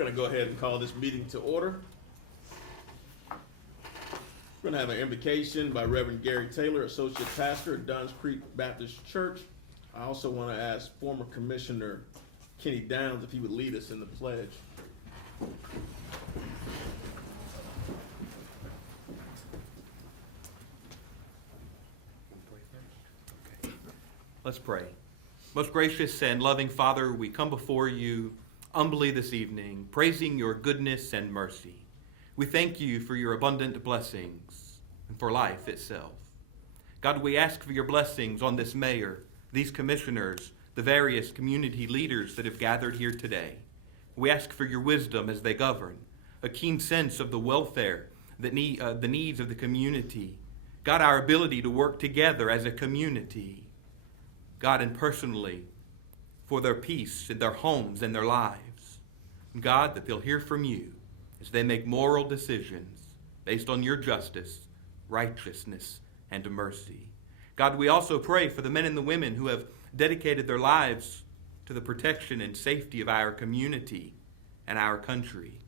going to go ahead and call this meeting to order. We're going to have an invocation by Reverend Gary Taylor, Associate Pastor at Duns Creek Baptist Church. I also want to ask former Commissioner Kenny Downs if he would lead us in the pledge. Let's pray. Most gracious and loving Father, we come before you humbly this evening, praising your goodness and mercy. We thank you for your abundant blessings and for life itself. God, we ask for your blessings on this mayor, these commissioners, the various community leaders that have gathered here today. We ask for your wisdom as they govern, a keen sense of the welfare, the needs of the community. God, our ability to work together as a community. God, and personally, for their peace in their homes and their lives. God, that they'll hear from you as they make moral decisions based on your justice, righteousness, and mercy. God, we also pray for the men and the women who have dedicated their lives to the protection and safety of our community and our country,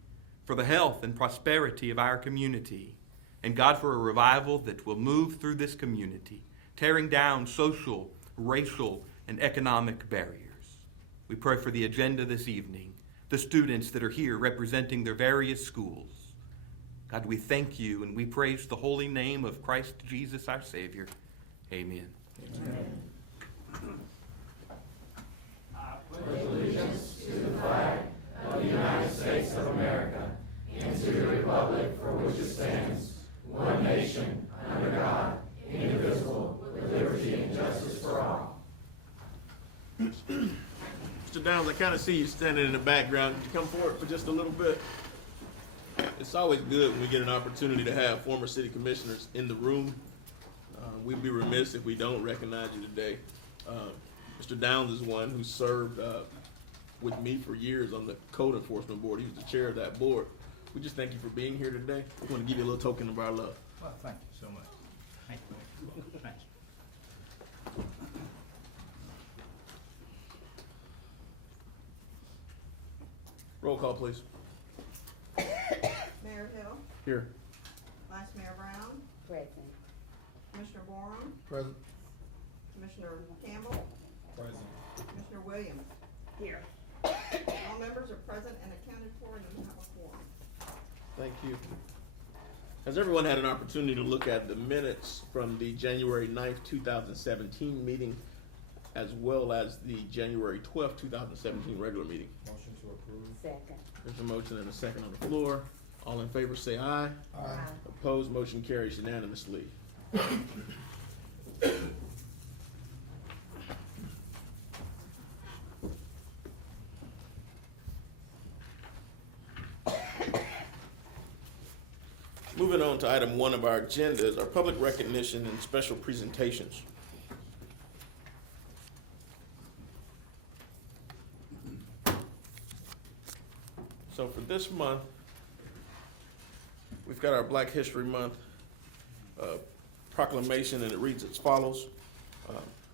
for the health and prosperity of our community, and God, for a revival that will move through this community, tearing down social, racial, and economic barriers. We pray for the agenda this evening, the students that are here representing their various schools. God, we thank you and we praise the holy name of Christ Jesus, our Savior. Amen. Amen. I pledge allegiance to the flag of the United States of America and to the republic for which it stands, one nation, under God, indivisible, with liberty and justice for all. Mr. Downs, I kind of see you standing in the background. Could you come forward for just a little bit? It's always good when we get an opportunity to have former city commissioners in the room. We'd be remiss if we don't recognize you today. Mr. Downs is one who served with me for years on the Code Enforcement Board. He was the chair of that board. We just thank you for being here today. We want to give you a little token of our love. Well, thank you so much. Thank you. Thanks. Roll call, please. Mayor Hill, Here. Vice Mayor Brown, Present. Commissioner Borum, Present. Commissioner Campbell, Present. Commissioner Williams. Here. All members are present and accounted for, and you have a quorum. Thank you. Has everyone had an opportunity to look at the minutes from the January 9th, 2017 meeting, as well as the January 12th, 2017 regular meeting? Motion to approve. Second. There's a motion and a second on the floor. All in favor say aye. Aye. Opposed, motion carries unanimously. Moving on to item 1 of our agenda is our public recognition and special presentations. So for this month, we've got our Black History Month proclamation, and it reads as follows.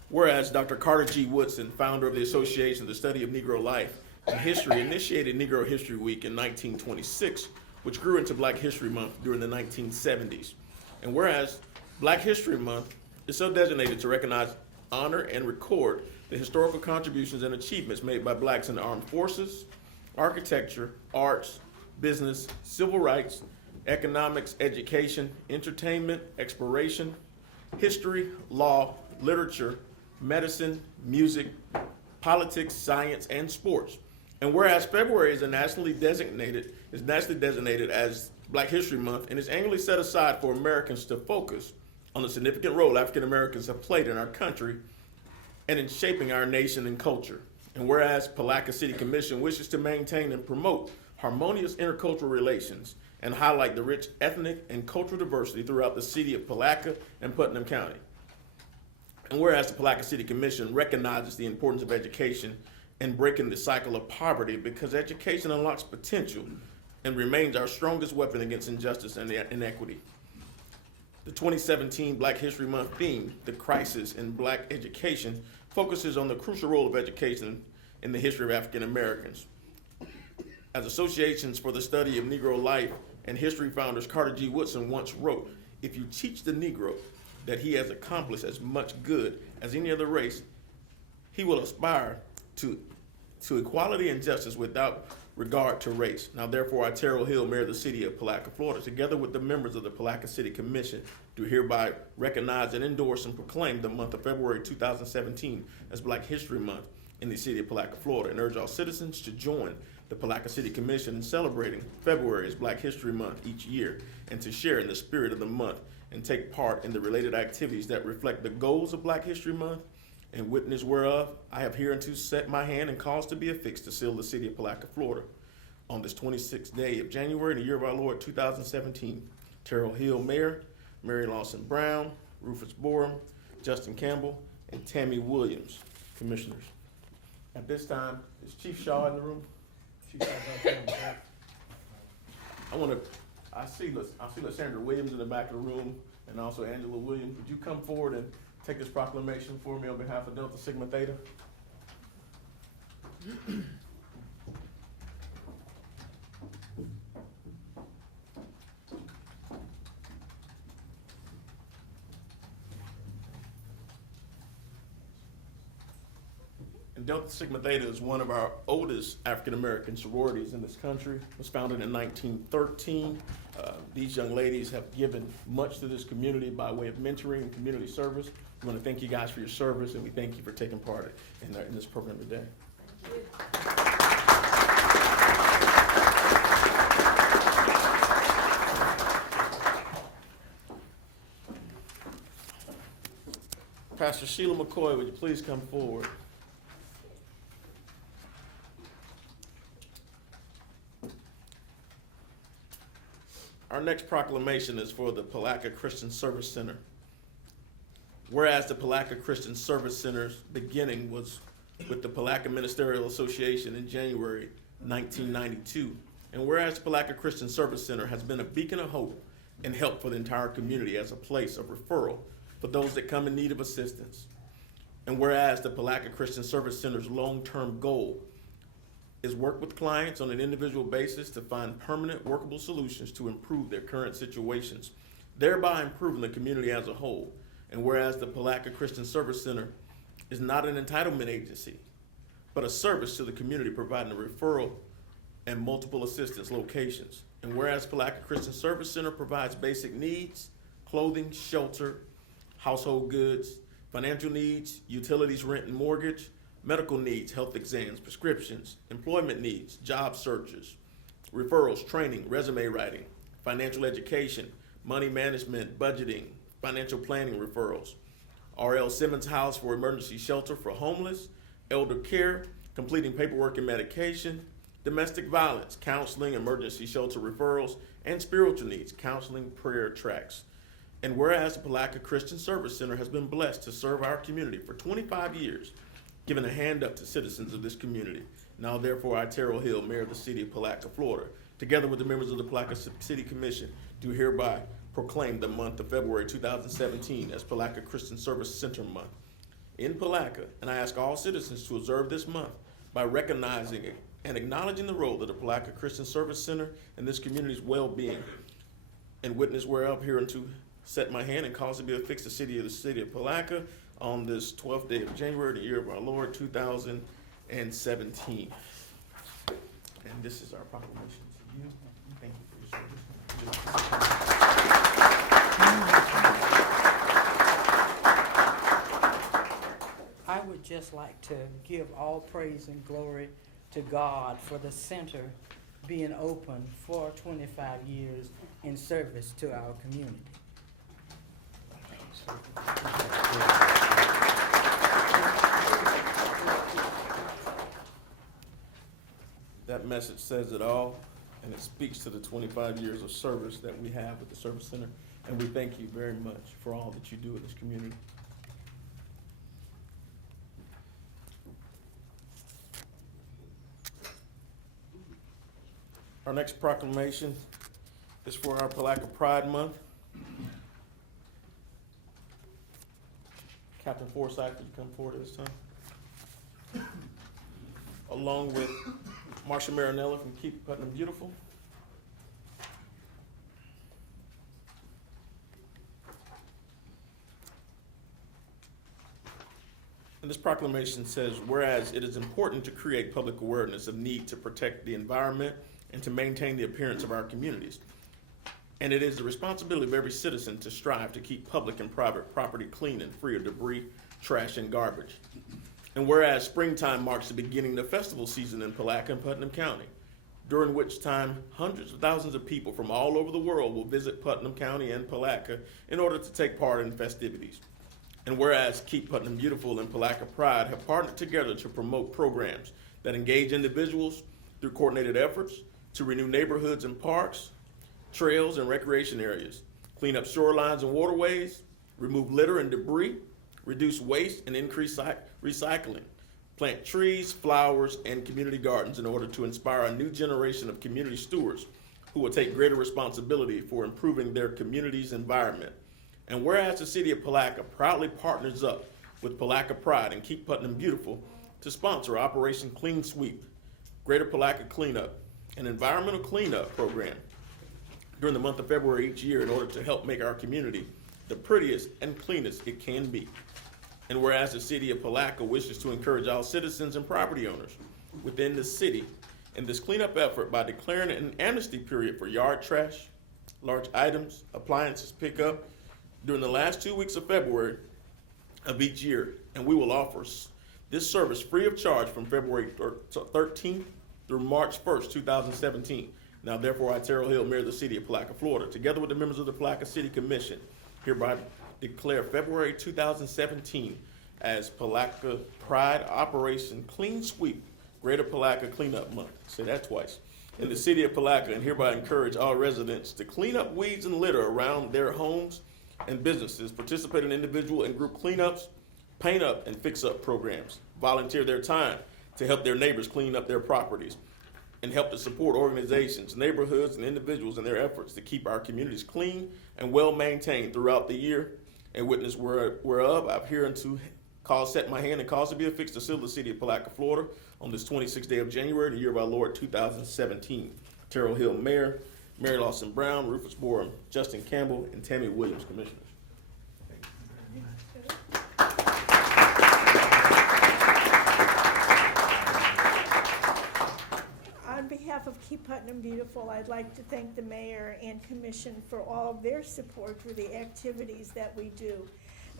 Whereas Dr. Carter G. Woodson, founder of the Association of the Study of Negro Life and History, initiated Negro History Week in 1926, which grew into Black History Month during the 1970s. And whereas Black History Month is so designated to recognize, honor, and record the historical contributions and achievements made by blacks in the armed forces, architecture, arts, business, civil rights, economics, education, entertainment, exploration, history, law, literature, medicine, music, politics, science, and sports. And whereas February is nationally designated as Black History Month and is annually set aside for Americans to focus on the significant role African Americans have played in our country and in shaping our nation and culture. And whereas Palatka City Commission wishes to maintain and promote harmonious intercultural relations and highlight the rich ethnic and cultural diversity throughout the city of Palatka and Putnam County. And whereas the Palatka City Commission recognizes the importance of education and breaking the cycle of poverty, because education unlocks potential and remains our strongest weapon against injustice and inequity. The 2017 Black History Month theme, The Crisis in Black Education, focuses on the crucial role of education in the history of African Americans. As Associations for the Study of Negro Life and History founders Carter G. Woodson once wrote, if you teach the Negro that he has accomplished as much good as any other race, he will aspire to equality and justice without regard to race. Now, therefore, I, Terrell Hill, Mayor of the City of Palatka, Florida, together with the members of the Palatka City Commission, do hereby recognize and endorse and proclaim the month of February 2017 as Black History Month in the City of Palatka, Florida, and urge all citizens to join the Palatka City Commission in celebrating February as Black History Month each year, and to share in the spirit of the month and take part in the related activities that reflect the goals of Black History Month, and witness whereof I have hereunto set my hand and caused to be affixed to seal the City of Palatka, Florida, on this 26th day of January in the year of our Lord 2017. Terrell Hill, Mayor, Mary Lawson Brown, Rufus Borum, Justin Campbell, and Tammy Williams, Commissioners. At this time, is Chief Shaw in the room? I see Lysandra Williams in the back of the room, and also Angela Williams. Would you come forward and take this proclamation for me on behalf of Delta Sigma Theta? And Delta Sigma Theta is one of our oldest African-American sororities in this country. It was founded in 1913. These young ladies have given much to this community by way of mentoring and community service. We want to thank you guys for your service, and we thank you for taking part in this program today. Pastor Sheila McCoy, would you please come forward? Our next proclamation is for the Palatka Christian Service Center. Whereas the Palatka Christian Service Center's beginning was with the Palatka Ministerial Association in January 1992, and whereas the Palatka Christian Service Center has been a beacon of hope and help for the entire community as a place of referral for those that come in need of assistance, and whereas the Palatka Christian Service Center's long-term goal is work with clients on an individual basis to find permanent workable solutions to improve their current situations, thereby improving the community as a whole. And whereas the Palatka Christian Service Center is not an entitlement agency, but a service to the community providing a referral and multiple assistance locations. And whereas Palatka Christian Service Center provides basic needs, clothing, shelter, household goods, financial needs, utilities, rent and mortgage, medical needs, health exams, prescriptions, employment needs, job searches, referrals, training, resume writing, financial education, money management, budgeting, financial planning referrals, R.L. Simmons House for emergency shelter for homeless, elder care, completing paperwork and medication, domestic violence, counseling, emergency shelter referrals, and spiritual needs, counseling, prayer tracks. And whereas the Palatka Christian Service Center has been blessed to serve our community for 25 years, giving a hand up to citizens of this community. Now, therefore, I, Terrell Hill, Mayor of the City of Palatka, Florida, together with the members of the Palatka City Commission, do hereby proclaim the month of February 2017 as Palatka Christian Service Center Month in Palatka, and I ask all citizens to observe this month by recognizing it and acknowledging the role of the Palatka Christian Service Center in this community's well-being, and witness whereof hereunto set my hand and cause to be affixed the City of Palatka on this 12th day of January, the year of our Lord 2017. And this is our proclamation to you. Thank you for your service. I would just like to give all praise and glory to God for the center being open for 25 years in service to our community. That message says it all, and it speaks to the 25 years of service that we have with the Service Center, and we thank you very much for all that you do in this community. Our next proclamation is for our Palatka Pride Month. Captain Forsyth, would you come forward at this time? Along with Marsha Marinella from Keep Putnam Beautiful. And this proclamation says, whereas it is important to create public awareness of need to protect the environment and to maintain the appearance of our communities. And it is the responsibility of every citizen to strive to keep public and private property clean and free of debris, trash, and garbage. And whereas springtime marks the beginning of the festival season in Palatka and Putnam County, during which time hundreds of thousands of people from all over the world will visit Putnam County and Palatka in order to take part in festivities. And whereas Keep Putnam Beautiful and Palatka Pride have partnered together to promote programs that engage individuals through coordinated efforts to renew neighborhoods and parks, trails and recreation areas, clean up shorelines and waterways, remove litter and debris, reduce waste and increase recycling, plant trees, flowers, and community gardens in order to inspire a new generation of community stewards who will take greater responsibility for improving their community's environment. And whereas the city of Palatka proudly partners up with Palatka Pride and Keep Putnam Beautiful to sponsor Operation Clean Sweep, Greater Palatka Cleanup, an environmental cleanup program during the month of February each year in order to help make our community the prettiest and cleanest it can be. And whereas the city of Palatka wishes to encourage all citizens and property owners within the city in this cleanup effort by declaring an amnesty period for yard trash, large items, appliances pickup during the last 2 weeks of February of each year. And we will offer this service free of charge from February 13th through March 1st, 2017. Now, therefore, I, Terrell Hill, Mayor of the City of Palatka, Florida, together with the members of the Palatka City Commission, hereby declare February 2017 as Palatka Pride Operation Clean Sweep, Greater Palatka Cleanup Month. Say that twice. In the city of Palatka, and hereby encourage all residents to clean up weeds and litter around their homes and businesses, participate in individual and group cleanups, paint up and fix up programs, volunteer their time to help their neighbors clean up their properties, and help to support organizations, neighborhoods, and individuals in their efforts to keep our communities clean and well maintained throughout the year. And witness whereof I've hereunto caused set my hand and caused to be affixed to seal the city of Palatka, Florida, on this 26th day of January, the year of our Lord 2017. Terrell Hill, Mayor, Mary Lawson Brown, Rufus Borum, Justin Campbell, and Tammy Williams, Commissioners. On behalf of Keep Putnam Beautiful, I'd like to thank the mayor and commission for all of their support for the activities that we do.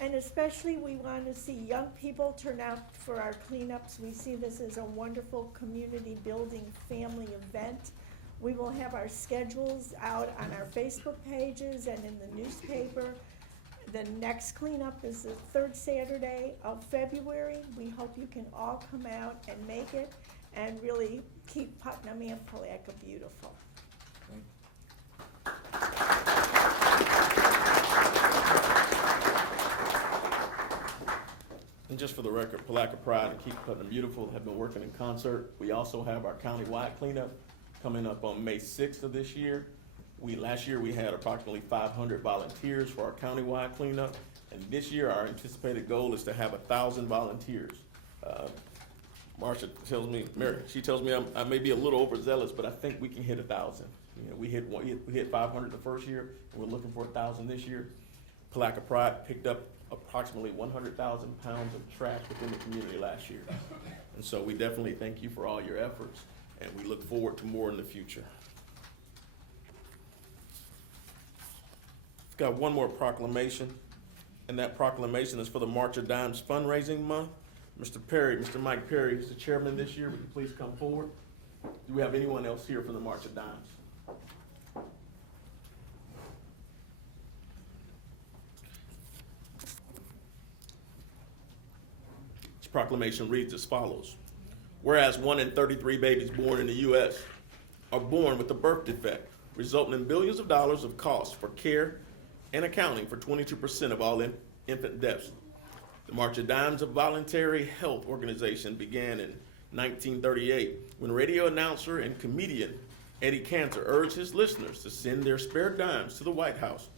And especially we want to see young people turn out for our cleanups. We see this as a wonderful community building family event. We will have our schedules out on our Facebook pages and in the newspaper. The next cleanup is the third Saturday of February. We hope you can all come out and make it and really keep Putnam and Palatka beautiful. And just for the record, Palatka Pride and Keep Putnam Beautiful have been working in concert. We also have our county-wide cleanup coming up on May 6th of this year. Last year we had approximately 500 volunteers for our county-wide cleanup, and this year our anticipated goal is to have 1,000 volunteers. Marsha tells me, Mary, she tells me I may be a little overzealous, but I think we can hit 1,000. You know, we hit 500 the first year, and we're looking for 1,000 this year. Palatka Pride picked up approximately 100,000 pounds of trash within the community last year. And so we definitely thank you for all your efforts, and we look forward to more in the future. We've got one more proclamation, and that proclamation is for the March of Dimes fundraising month. Mr. Perry, Mr. Mike Perry is the chairman this year. Would you please come forward? Do we have anyone else here for the March of Dimes? This proclamation reads as follows. Whereas 1 in 33 babies born in the U.S. are born with a birth defect, resulting in billions of dollars of costs for care and accounting for 22% of all infant deaths. The March of Dimes, a voluntary health organization, began in 1938 when radio announcer and comedian Eddie Cantor urged his listeners to send their spare dimes to the White House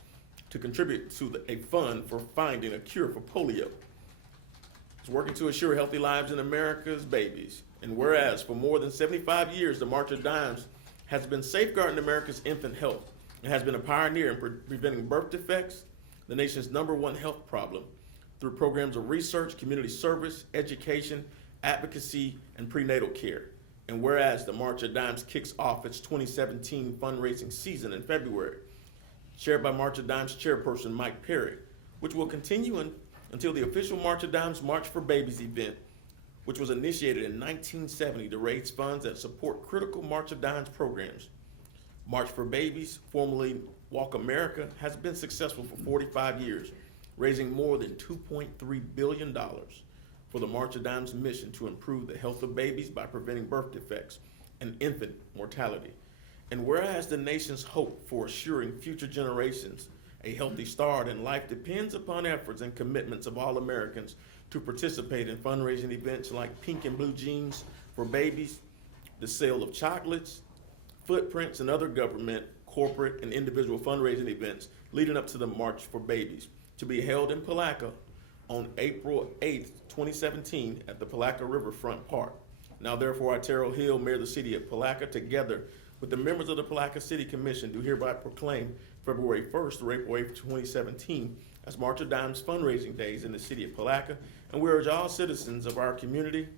to contribute to a fund for finding a cure for polio. It's working to assure healthy lives in America's babies. And whereas for more than 75 years, the March of Dimes has been safeguarding America's infant health and has been a pioneer in preventing birth defects, the nation's #1 health problem, through programs of research, community service, education, advocacy, and prenatal care. And whereas the March of Dimes kicks off its 2017 fundraising season in February, chaired by March of Dimes chairperson Mike Perry, which will continue until the official March of Dimes March for Babies event, which was initiated in 1970 to raise funds that support critical March of Dimes programs. March for Babies, formerly Walk America, has been successful for 45 years, raising more than $2.3 billion for the March of Dimes mission to improve the health of babies by preventing birth defects and infant mortality. And whereas the nation's hope for assuring future generations a healthy start in life depends upon efforts and commitments of all Americans to participate in fundraising events like Pink and Blue Jeans for Babies, the sale of chocolates, footprints, and other government, corporate, and individual fundraising events leading up to the March for Babies, to be held in Palatka on April 8th, 2017 at the Palatka Riverfront Park. Now therefore, I, Terrell Hill, Mayor of the City of Palatka, together with the members of the Palatka City Commission, do hereby proclaim February 1st through April 8th, 2017 as March of Dimes fundraising days in the City of Palatka, and we urge all citizens of our community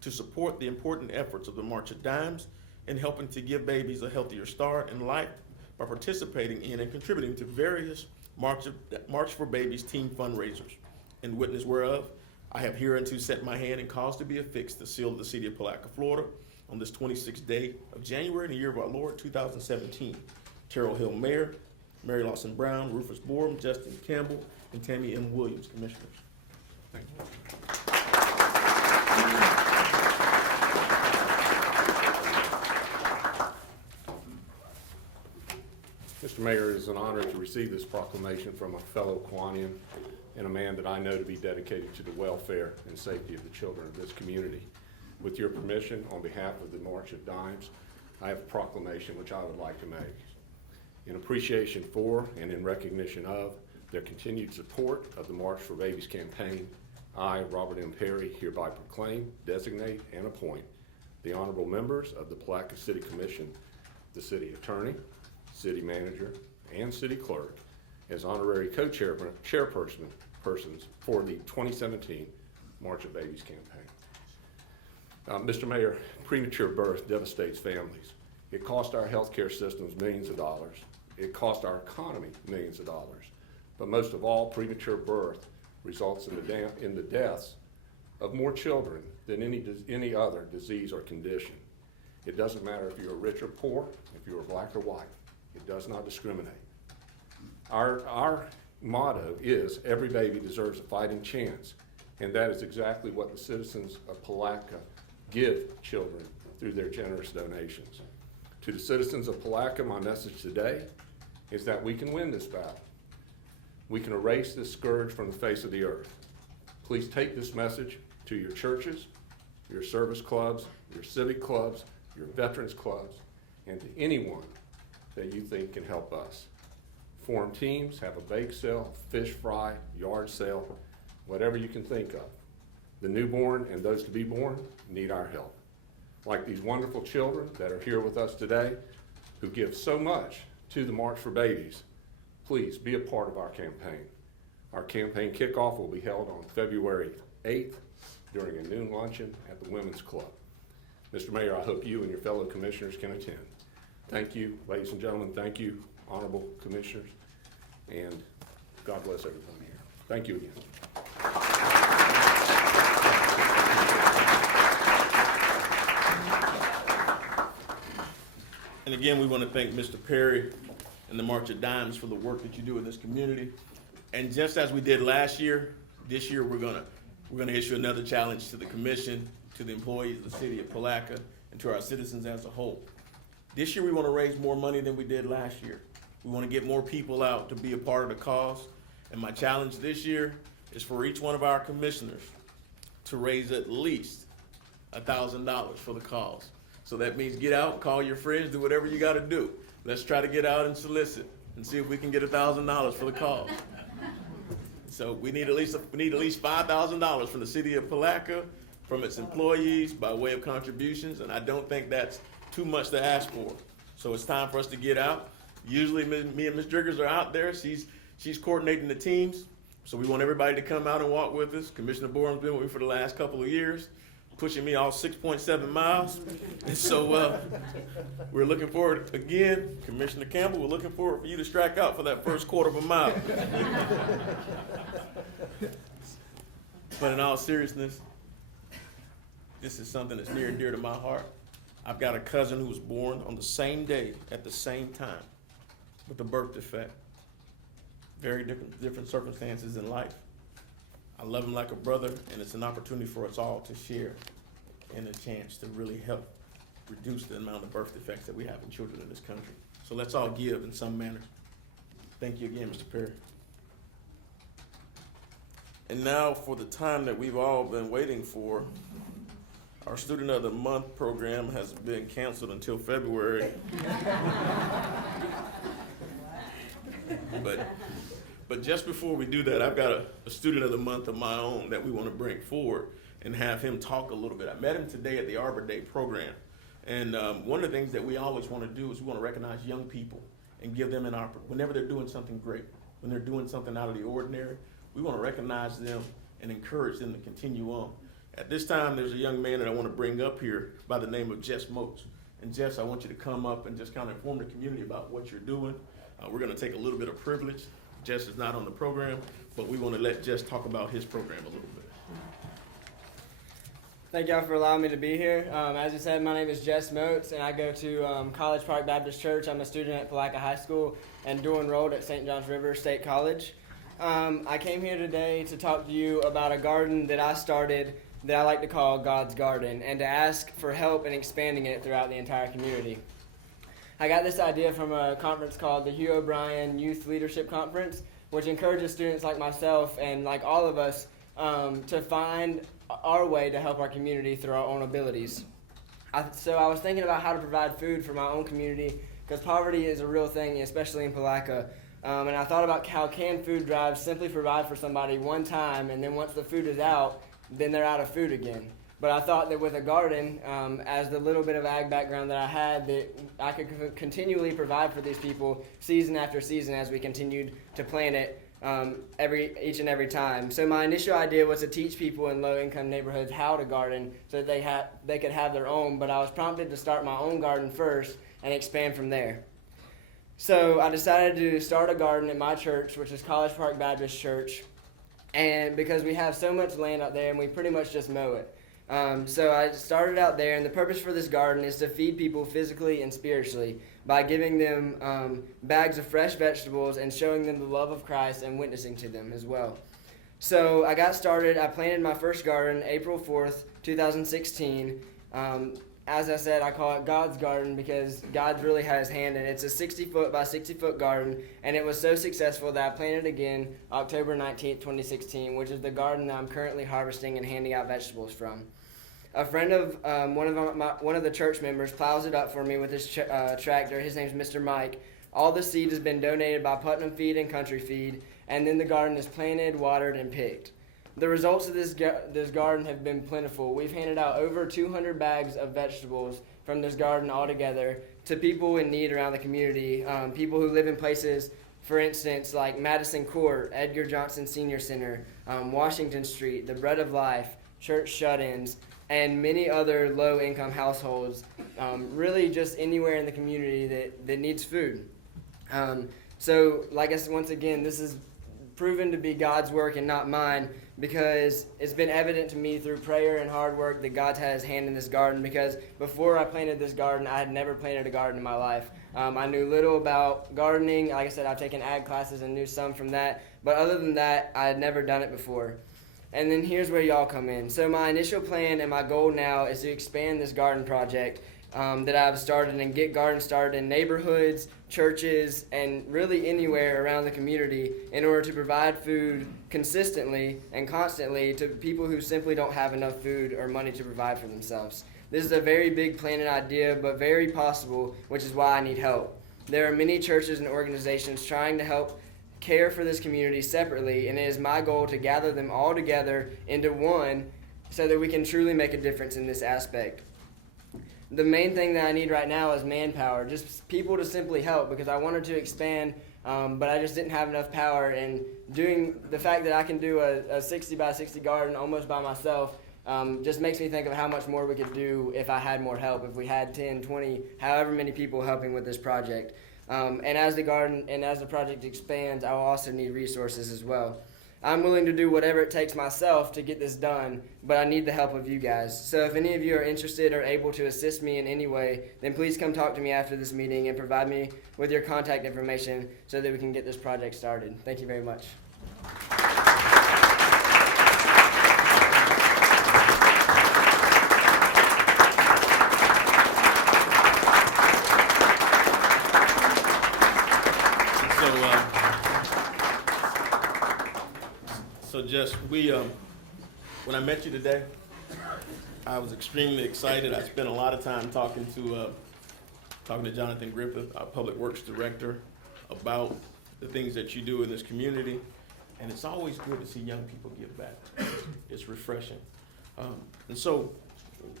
to support the important efforts of the March of Dimes in helping to give babies a healthier start in life by participating in and contributing to various March for Babies team fundraisers. In witness whereof, I have hereunto set my hand and caused to be affixed the seal of the City of Palatka, Florida, on this 26th day of January in the year of our Lord 2017. Terrell Hill, Mayor, Mary Lawson Brown, Rufus Borum, Justin Campbell, and Tammy M. Williams, Commissioners. Thank you. Mr. Mayor, it is an honor to receive this proclamation from a fellow Kiwanian and a man that I know to be dedicated to the welfare and safety of the children of this community. With your permission, on behalf of the March of Dimes, I have a proclamation which I would like to make. In appreciation for and in recognition of their continued support of the March for Babies campaign, I, Robert M. Perry, hereby proclaim, designate, and appoint the honorable members of the Palatka City Commission, the City Attorney, City Manager, and City Clerk as honorary co-chairpersons for the 2017 March of Babies campaign. Mr. Mayor, premature birth devastates families. It costs our healthcare systems millions of dollars. It costs our economy millions of dollars. But most of all, premature birth results in the deaths of more children than any other disease or condition. It doesn't matter if you're rich or poor, if you're black or white. It does not discriminate. Our motto is every baby deserves a fighting chance, and that is exactly what the citizens of Palatka give children through their generous donations. To the citizens of Palatka, my message today is that we can win this battle. We can erase this scourge from the face of the earth. Please take this message to your churches, your service clubs, your civic clubs, your veterans clubs, and to anyone that you think can help us. Form teams, have a bake sale, fish fry, yard sale, whatever you can think of. The newborn and those to be born need our help. Like these wonderful children that are here with us today who give so much to the March for Babies, please be a part of our campaign. Our campaign kickoff will be held on February 8th during a noon luncheon at the Women's Club. Mr. Mayor, I hope you and your fellow commissioners can attend. Thank you, ladies and gentlemen. Thank you, honorable commissioners, and God bless everyone here. Thank you again. And again, we want to thank Mr. Perry and the March of Dimes for the work that you do in this community. And just as we did last year, this year we're gonna issue another challenge to the commission, to the employees of the City of Palatka, and to our citizens as a whole. This year we want to raise more money than we did last year. We want to get more people out to be a part of the cause. And my challenge this year is for each one of our commissioners to raise at least $1,000 for the cause. So that means get out, call your friends, do whatever you got to do. Let's try to get out and solicit and see if we can get $1,000 for the cause. So we need at least $5,000 from the City of Palatka, from its employees by way of contributions, and I don't think that's too much to ask for. So it's time for us to get out. Usually me and Ms. Driggers are out there. She's coordinating the teams. So we want everybody to come out and walk with us. Commissioner Boren's been with me for the last couple of years, pushing me all 6.7 miles. And so we're looking forward, again, Commissioner Campbell, we're looking forward for you to strike out for that first quarter of a mile. But in all seriousness, this is something that's near and dear to my heart. I've got a cousin who was born on the same day at the same time with a birth defect. Very different circumstances in life. I love him like a brother, and it's an opportunity for us all to share and a chance to really help reduce the amount of birth defects that we have in children in this country. So let's all give in some manner. Thank you again, Mr. Perry. And now for the time that we've all been waiting for. Our Student of the Month program has been canceled until February. But just before we do that, I've got a Student of the Month of my own that we want to bring forward and have him talk a little bit. I met him today at the Arbor Day program. And one of the things that we always want to do is we want to recognize young people and give them an opportunity. Whenever they're doing something great, when they're doing something out of the ordinary, we want to recognize them and encourage them to continue on. At this time, there's a young man that I want to bring up here by the name of Jess Moats. And Jess, I want you to come up and just kind of inform the community about what you're doing. We're going to take a little bit of privilege. Jess is not on the program, but we want to let Jess talk about his program a little bit. Thank y'all for allowing me to be here. As you said, my name is Jess Moats, and I go to College Park Baptist Church. I'm a student at Palatka High School and dual enrolled at St. John's River State College. I came here today to talk to you about a garden that I started that I like to call God's Garden, and to ask for help in expanding it throughout the entire community. I got this idea from a conference called the Hugh O'Brien Youth Leadership Conference, which encourages students like myself and like all of us to find our way to help our community through our own abilities. So I was thinking about how to provide food for my own community, because poverty is a real thing, especially in Palatka. And I thought about how can food drives simply provide for somebody one time, and then once the food is out, then they're out of food again. But I thought that with a garden, as the little bit of ag background that I had, that I could continually provide for these people season after season as we continued to plant it each and every time. So my initial idea was to teach people in low-income neighborhoods how to garden so that they could have their own, but I was prompted to start my own garden first and expand from there. So I decided to start a garden at my church, which is College Park Baptist Church, and because we have so much land out there and we pretty much just mow it. So I started out there, and the purpose for this garden is to feed people physically and spiritually by giving them bags of fresh vegetables and showing them the love of Christ and witnessing to them as well. So I got started. I planted my first garden April 4th, 2016. As I said, I call it God's Garden because God really had his hand in it. It's a 60-foot by 60-foot garden, and it was so successful that I planted again October 19th, 2016, which is the garden that I'm currently harvesting and handing out vegetables from. A friend of one of the church members plows it up for me with his tractor. His name's Mr. Mike. All the seed has been donated by Putnam Feed and Country Feed, and then the garden is planted, watered, and picked. The results of this garden have been plentiful. We've handed out over 200 bags of vegetables from this garden altogether to people in need around the community, people who live in places, for instance, like Madison Court, Edgar Johnson Senior Center, Washington Street, the Bread of Life, Church Shut-ins, and many other low-income households, really just anywhere in the community that needs food. So, like I said, once again, this is proven to be God's work and not mine, because it's been evident to me through prayer and hard work that God's had his hand in this garden, because before I planted this garden, I had never planted a garden in my life. I knew little about gardening. Like I said, I've taken ag classes and knew some from that, but other than that, I had never done it before. And then here's where y'all come in. So my initial plan and my goal now is to expand this garden project that I've started and get gardens started in neighborhoods, churches, and really anywhere around the community in order to provide food consistently and constantly to people who simply don't have enough food or money to provide for themselves. This is a very big plan and idea, but very possible, which is why I need help. There are many churches and organizations trying to help care for this community separately, and it is my goal to gather them all together into one so that we can truly make a difference in this aspect. The main thing that I need right now is manpower, just people to simply help, because I wanted to expand, but I just didn't have enough power. And doing the fact that I can do a 60 by 60 garden almost by myself just makes me think of how much more we could do if I had more help, if we had 10, 20, however many people helping with this project. And as the project expands, I will also need resources as well. I'm willing to do whatever it takes myself to get this done, but I need the help of you guys. So if any of you are interested or able to assist me in any way, then please come talk to me after this meeting and provide me with your contact information so that we can get this project started. Thank you very much. So Jess, when I met you today, I was extremely excited. I spent a lot of time talking to Jonathan Griffith, our Public Works Director, about the things that you do in this community. And it's always good to see young people give back. It's refreshing. And so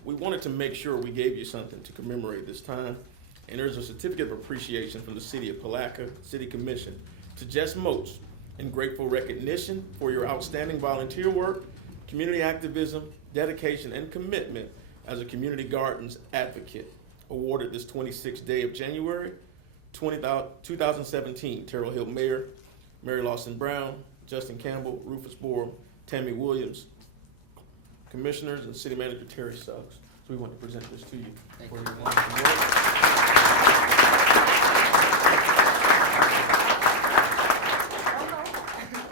we wanted to make sure we gave you something to commemorate this time. And there's a certificate of appreciation from the City of Palatka City Commission to Jess Moats, in grateful recognition for your outstanding volunteer work, community activism, dedication, and commitment as a community gardens advocate. Awarded this 26th day of January 2017, Terrell Hill Mayor, Mary Lawson Brown, Justin Campbell, Rufus Borum, Tammy Williams, Commissioners, and City Manager Terry Suggs. So we want to present this to you. Thank for you. your wonderful work.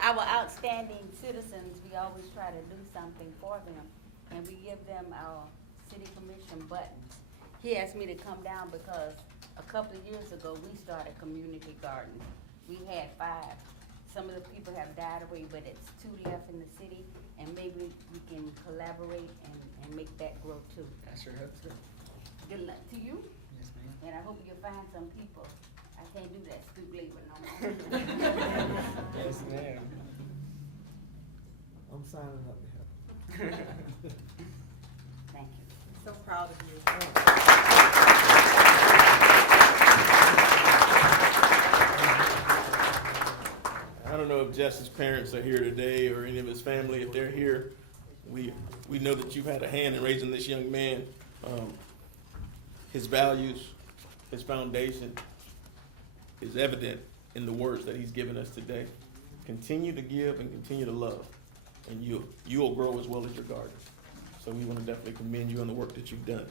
Our outstanding citizens, we always try to do something for them, and we give them our city commission buttons. He asked me to come down because a couple of years ago, we started community gardens. We had 5. Some of the people have died away, but it's 2 left in the city, and maybe we can collaborate and make that grow too. I sure hope so. Good luck to you, Yes, ma'am. and I hope you'll find some people. I can't do that stoop labor no more. Yes, ma'am. I'm signing up to help. Thank you. So proud of you. I don't know if Jess's parents are here today or any of his family. If they're here, we know that you've had a hand in raising this young man. His values, his foundation is evident in the words that he's given us today. Continue to give and continue to love, and you'll grow as well as your garden. So we want to definitely commend you on the work that you've done.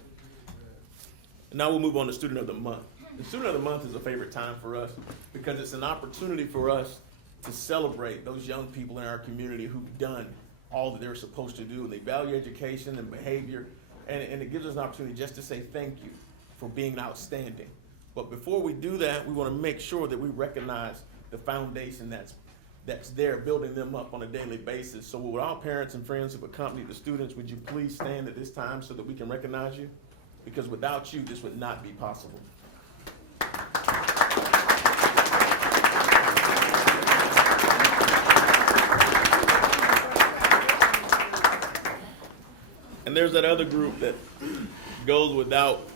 And now we'll move on to Student of the Month. The Student of the Month is a favorite time for us because it's an opportunity for us to celebrate those young people in our community who've done all that they're supposed to do, and they value education and behavior, and it gives us an opportunity just to say thank you for being outstanding. But before we do that, we want to make sure that we recognize the foundation that's there, building them up on a daily basis. So with our parents and friends who've accompanied the students, would you please stand at this time so that we can recognize you? Because without you, this would not be possible. And there's that other group that goes without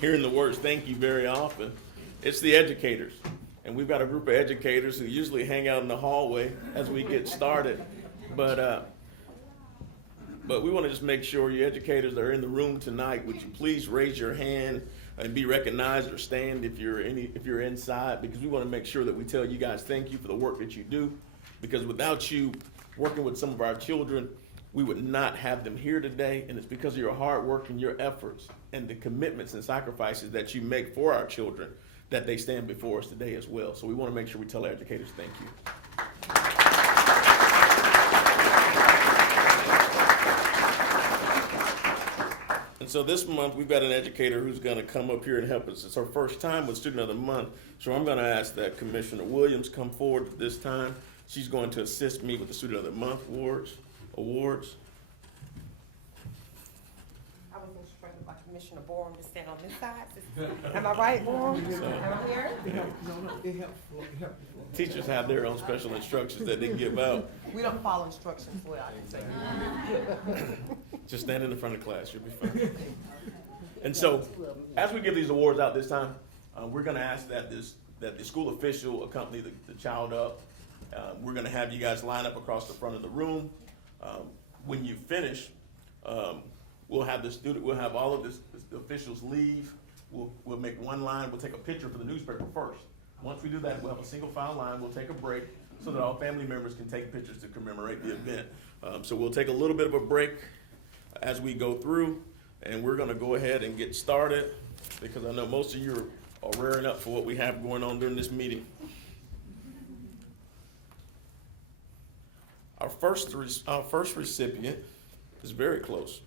hearing the words thank you very often. It's the educators. And we've got a group of educators who usually hang out in the hallway as we get started. But we want to just make sure you educators that are in the room tonight, would you please raise your hand and be recognized, or stand if you're inside, because we want to make sure that we tell you guys thank you for the work that you do. Because without you working with some of our children, we would not have them here today, and it's because of your hard work and your efforts and the commitments and sacrifices that you make for our children that they stand before us today as well. So we want to make sure we tell our educators thank you. And so this month, we've got an educator who's going to come up here and help us. It's her first time with Student of the Month, so I'm going to ask that Commissioner Williams come forward at this time. She's going to assist me with the Student of the Month awards. I was going to spread it like Commissioner Borum to stand on this side. Am I right, Borum? Am I here? It helps. Teachers have their own special instructions that they give out. We don't follow instructions well, I can say. Just stand in the front of class, you'll be fine. And so, as we give these awards out this time, we're going to ask that the school official accompany the child up. We're going to have you guys line up across the front of the room. When you finish, we'll have all of the officials leave. We'll make one line. We'll take a picture for the newspaper first. Once we do that, we'll have a single file line. We'll take a break so that all family members can take pictures to commemorate the event. So we'll take a little bit of a break as we go through, and we're going to go ahead and get started because I know most of you are rearing up for what we have going on during this meeting. Our first recipient is very close.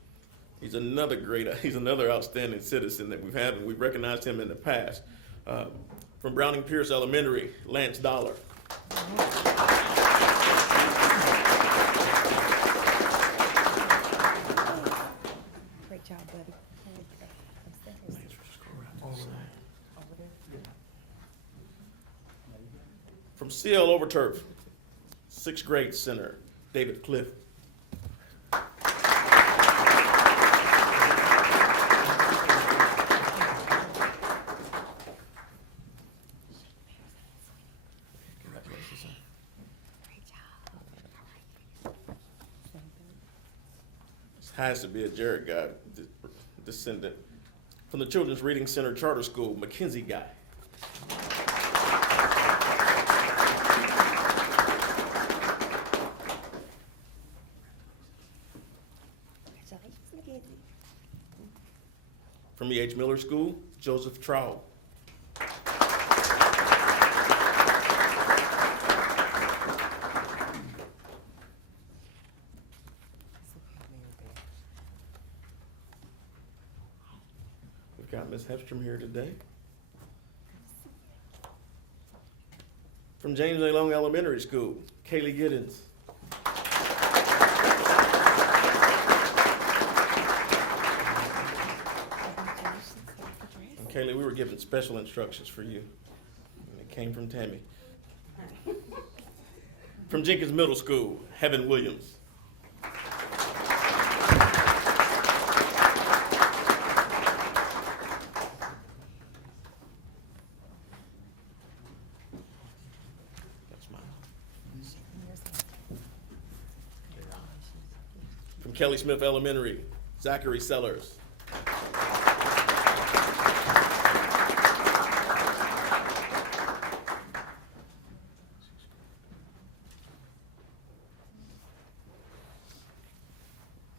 He's another outstanding citizen that we've had, and we've recognized him in the past. From Browning Pierce Elementary, Lance Dollar. Great job, buddy. From CL Overturf, 6th grade center, David Cliff. Has to be a Jared guy, descendant. From the Children's Reading Center Charter School, Mackenzie guy. From E.H. Miller School, Joseph Trowell. We've got Ms. Hepstrom here today. From James A. Long Elementary School, Kaylee Giddens. And Kaylee, we were given special instructions for you. And it came from Tammy. From Jenkins Middle School, Heaven Williams. From Kelly Smith Elementary, Zachary Sellers.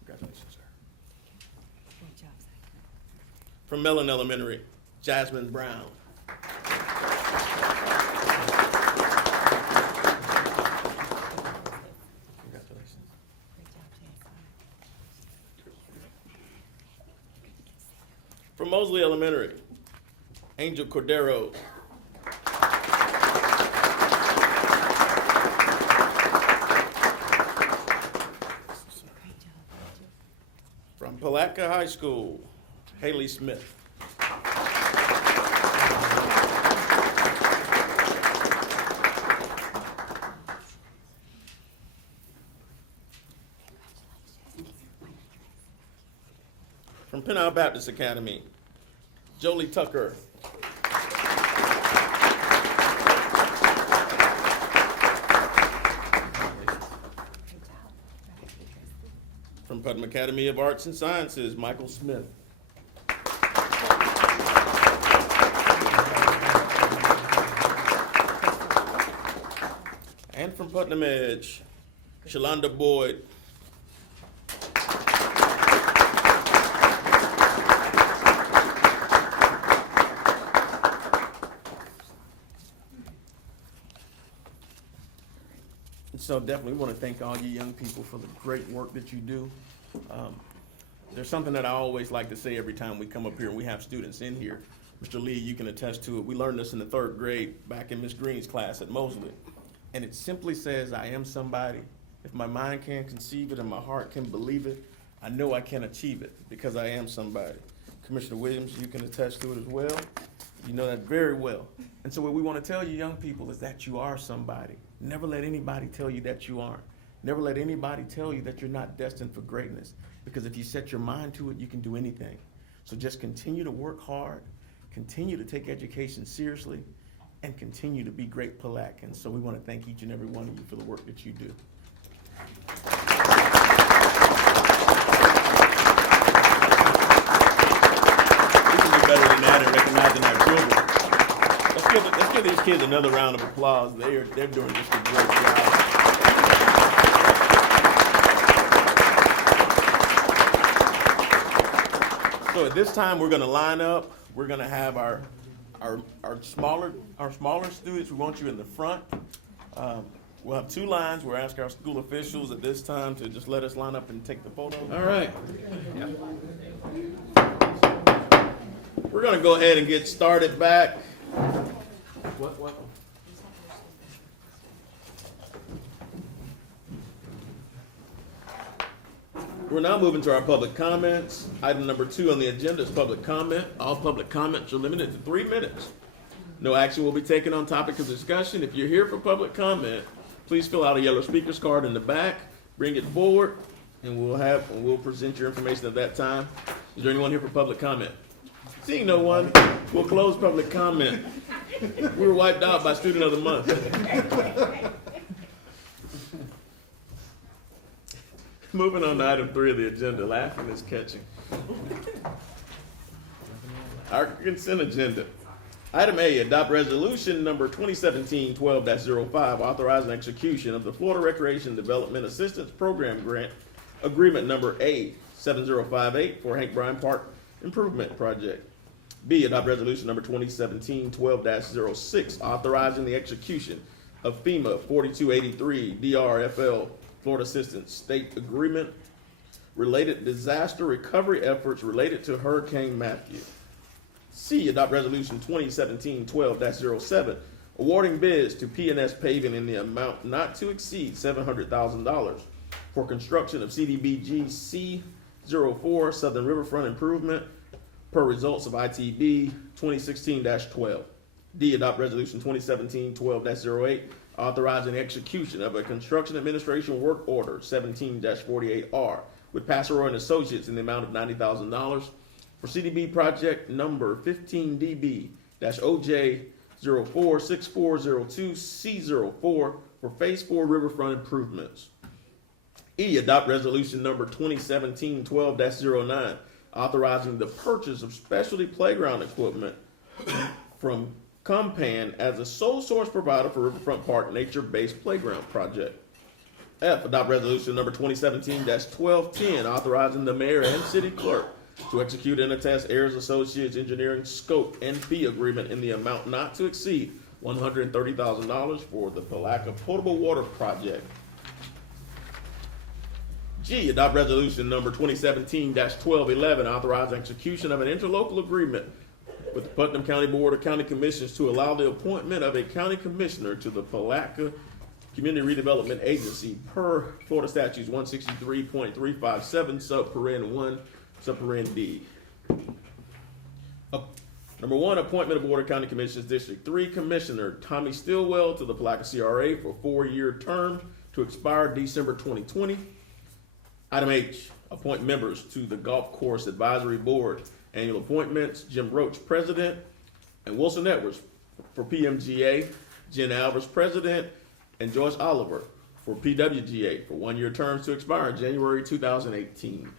Congratulations, sir. Great job, Zach. From Mellon Elementary, Jasmine Brown. Congratulations. Great job, Jason. From Mosley Elementary, Angel Cordero. Great job, Angel. From Palatka High School, Haley Smith. From Penn Isle Baptist Academy, Jolie Tucker. From Putnam Academy of Arts and Sciences, Michael Smith. And from Putnam Edge, Shalonda Boyd. So definitely want to thank all you young people for the great work that you do. There's something that I always like to say every time we come up here and we have students in here. Mr. Lee, you can attest to it. We learned this in the 3rd grade back in Ms. Green's class at Mosley. And it simply says, I am somebody. If my mind can conceive it and my heart can believe it, I know I can achieve it because I am somebody. Commissioner Williams, you can attest to it as well. You know that very well. And so what we want to tell you young people is that you are somebody. Never let anybody tell you that you aren't. Never let anybody tell you that you're not destined for greatness. Because if you set your mind to it, you can do anything. So just continue to work hard, continue to take education seriously, and continue to be great Palatkans. So we want to thank each and every one of you for the work that you do. We can do better than that in recognizing our children. Let's give these kids another round of applause. They're doing just a great job. So at this time, we're going to line up. We're going to have our smaller students. We want you in the front. We'll have two lines. We'll ask our school officials at this time to just let us line up and take the photo. All right. We're going to go ahead and get started back. What? We're now moving to our public comments. Item number 2 on the agenda is public comment. All public comments are limited to 3 minutes. No action will be taken on topic of discussion. If you're here for public comment, please fill out a yellow speaker's card in the back, bring it forward, and we'll present your information at that time. Is there anyone here for public comment? Seeing no one, we'll close public comment. We were wiped out by Student of the Month. Moving on to item 3 of the agenda, laughing is catching. Our consent agenda. Item A, adopt resolution number 2017-12-05, authorizing execution of the Florida Recreation Development Assistance Program Grant Agreement number A7058 for Hank Bryan Park Improvement Project. B, adopt resolution number 2017-12-06, authorizing the execution of FEMA 4283 DRFL Florida Assistance State Agreement related disaster recovery efforts related to Hurricane Matthew. C, adopt resolution 2017-12-07, awarding bids to PNS Paving in the amount not to exceed $700,000 for construction of CDBG C04 Southern Riverfront Improvement per results of ITB 2016-12. D, adopt resolution 2017-12-08, authorizing the execution of a construction administration work order 17-48R with Passeroy and Associates in the amount of $90,000 for CDB project number 15DB-OJ046402C04 for Phase 4 Riverfront improvements. E, adopt resolution number 2017-12-09, authorizing the purchase of specialty playground equipment from Compan as a sole source provider for Riverfront Park nature-based playground project. F, adopt resolution number 2017-1210, authorizing the mayor and city clerk to execute and attest Ayers Associates Engineering scope and fee agreement in the amount not to exceed $130,000 for the Palatka potable water project. G, adopt resolution number 2017-1211, authorizing execution of an interlocal agreement with the Putnam County Board of County Commissioners to allow the appointment of a county commissioner to the Palatka Community Redevelopment Agency per Florida Statutes 163.357 subparen 1 subparen D. Number 1, appointment of Board of County Commissioners District 3 Commissioner Tommy Stillwell to the Palatka CRA for 4-year term to expire December 2020. Item H, appoint members to the Golf Course Advisory Board. Annual appointments, Jim Roach, President, and Wilson Edwards for PMGA, Jen Alvarez, President, and Joyce Oliver for PWGA for 1-year terms to expire January 2018.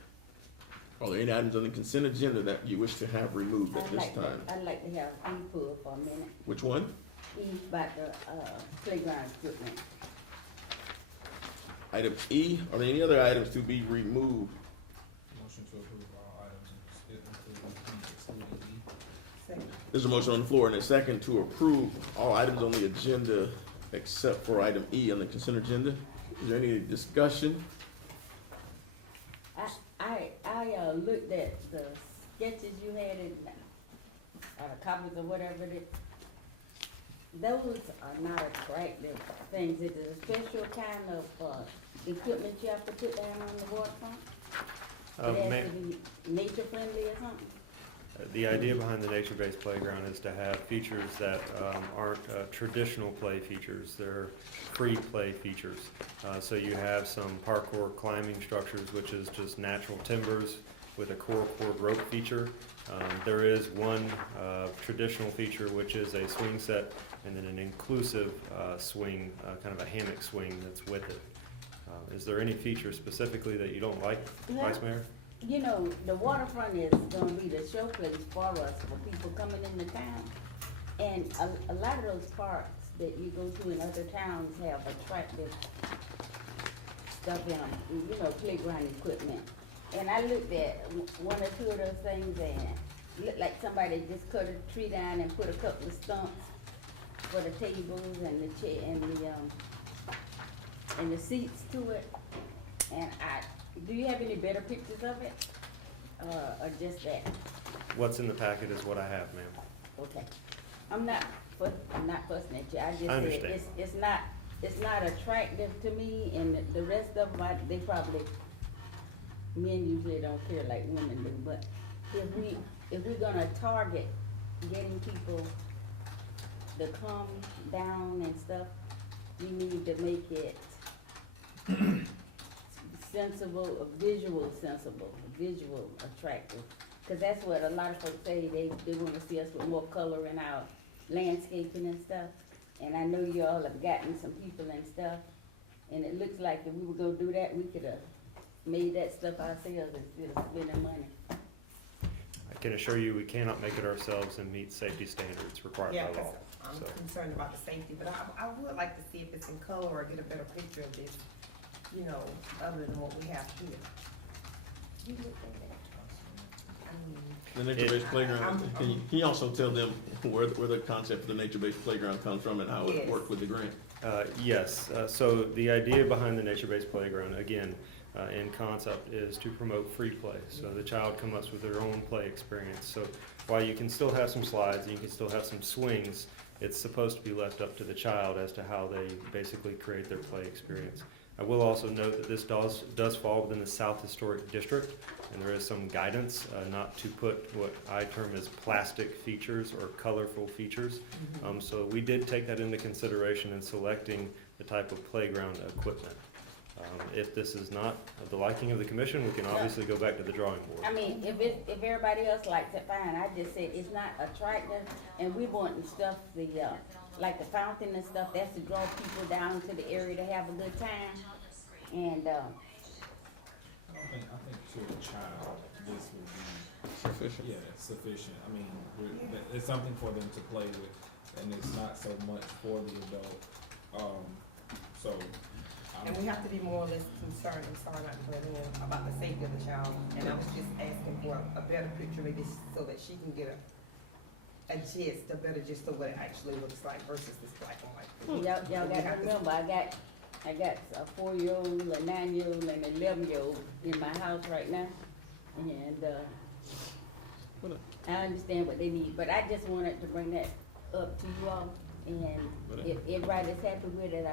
Are there any items on the consent agenda that you wish to have removed at this time? I'd like to have E pulled for a minute. Which one? E about the playground equipment. Item E, are there any other items to be removed? Motion to approve all items, excluding E. Second. There's a motion on the floor and a second to approve all items on the agenda except for item E on the consent agenda. Is there any discussion? I looked at the sketches you had in, copies or whatever it is. Those are not attractive things. Is it a special kind of equipment you have to put down on the waterfront? It has to be nature friendly or something? The idea behind the nature-based playground is to have features that aren't traditional play features. They're free play features. So you have some parkour climbing structures, which is just natural timbers with a cord rope feature. There is one traditional feature, which is a swing set, and then an inclusive swing, kind of a hammock swing that's with it. Is there any feature specifically that you don't like, Vice Mayor? You know, the waterfront is gonna be the showplace for us, for people coming into town. And a lot of those parks that you go to in other towns have attractive stuff in them, you know, playground equipment. And I looked at one or two of those things and it looked like somebody just cut a tree down and put a couple of stumps for the tables and the chair and the seats to it. And do you have any better pictures of it? Or just that? What's in the packet is what I have, ma'am. Okay. I'm not fussing at you. I just understand. said it's not attractive to me, and the rest of them, they probably, men usually don't care like women do, but if we're gonna target getting people to come down and stuff, you need to make it sensible, visual attractive. Cause that's what a lot of folks say, they wanna see us with more color in our landscaping and stuff. And I know you all have gotten some people and stuff, and it looks like if we were gonna do that, we could've made that stuff ourselves instead of spending money. I can assure you we cannot make it ourselves and meet safety standards required Yeah, by 'cause law. I'm So, concerned about the safety, but I would like to see if it's in color or get a better picture of this, you know, other than what we have here. You look at that. The nature-based playground, can you also tell them where the concept of the nature-based playground comes from and how it Yes. worked with the grant? yes, so the idea behind the nature-based playground, again, in concept, is to promote free play. So the child comes up with their own play experience. So while you can still have some slides and you can still have some swings, it's supposed to be left up to the child as to how they basically create their play experience. I will also note that this does fall within the South Historic District, and there is some guidance not to put what I term as plastic features or colorful features. So we did take that into consideration in selecting the type of playground equipment. If this is not of the liking of the commission, we can obviously go back to the drawing board. I mean, if everybody else likes it, fine. I just said it's not attractive, and we want stuff, like the fountain and stuff, that's to draw people down to the area to have a good time. And, I think to a child, this would be Sufficient. yeah, sufficient. I mean, it's something for them to play with, and it's not so much for the adult. And we have to be more or less concerned, I'm sorry not to let in, about the safety of the child. And I was just asking for a better picture, maybe so that she can get a better gist of what it actually looks like versus this black and white. y'all got to remember, I got a 4-year-old, a 9-year-old, and an 11-year-old in my house right now. And, I understand what they need, but I just wanted to bring that up to you all. And if everybody's happy with it,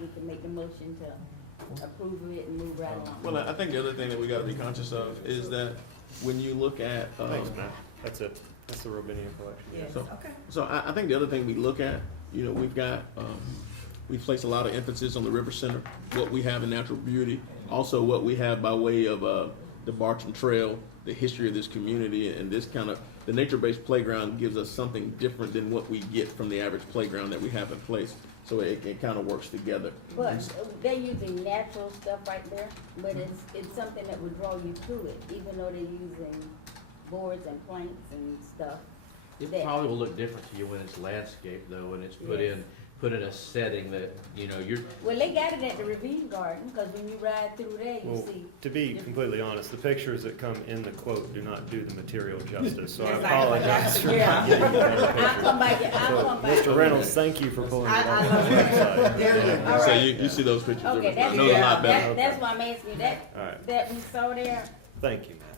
we can make the motion to approve it and move right along. Well, I think the other thing that we gotta be conscious of is that when you look at, Thanks, Matt. That's it. That's the Robinian collection. Yes, So- okay. so I think the other thing we look at, you know, we've placed a lot of emphasis on the River Center, what we have in natural beauty, also what we have by way of the Bartram Trail, the history of this community, and this kind of, the nature-based playground gives us something different than what we get from the average playground that we have in place. So it kind of works together. But they're using natural stuff right there, but it's something that would draw you to it, even though they're using boards and planks and stuff. It probably will look different to you when it's landscaped though, and it's put in a setting that, you know, you're. Well, they got it at the Ravine Garden, because when you ride through there, you Well, see. to be completely honest, the pictures that come in the quote do not do the material justice, so I Exactly. apologize for Yeah. not giving you a better I'll picture. come back, I'll come back. Mr. Reynolds, thank you for pulling it I off love the it. website. There you go. All So right. you see those pictures, Okay, I know a lot better. that's why I'm asking you, All right. that we saw there, Thank you, Matt.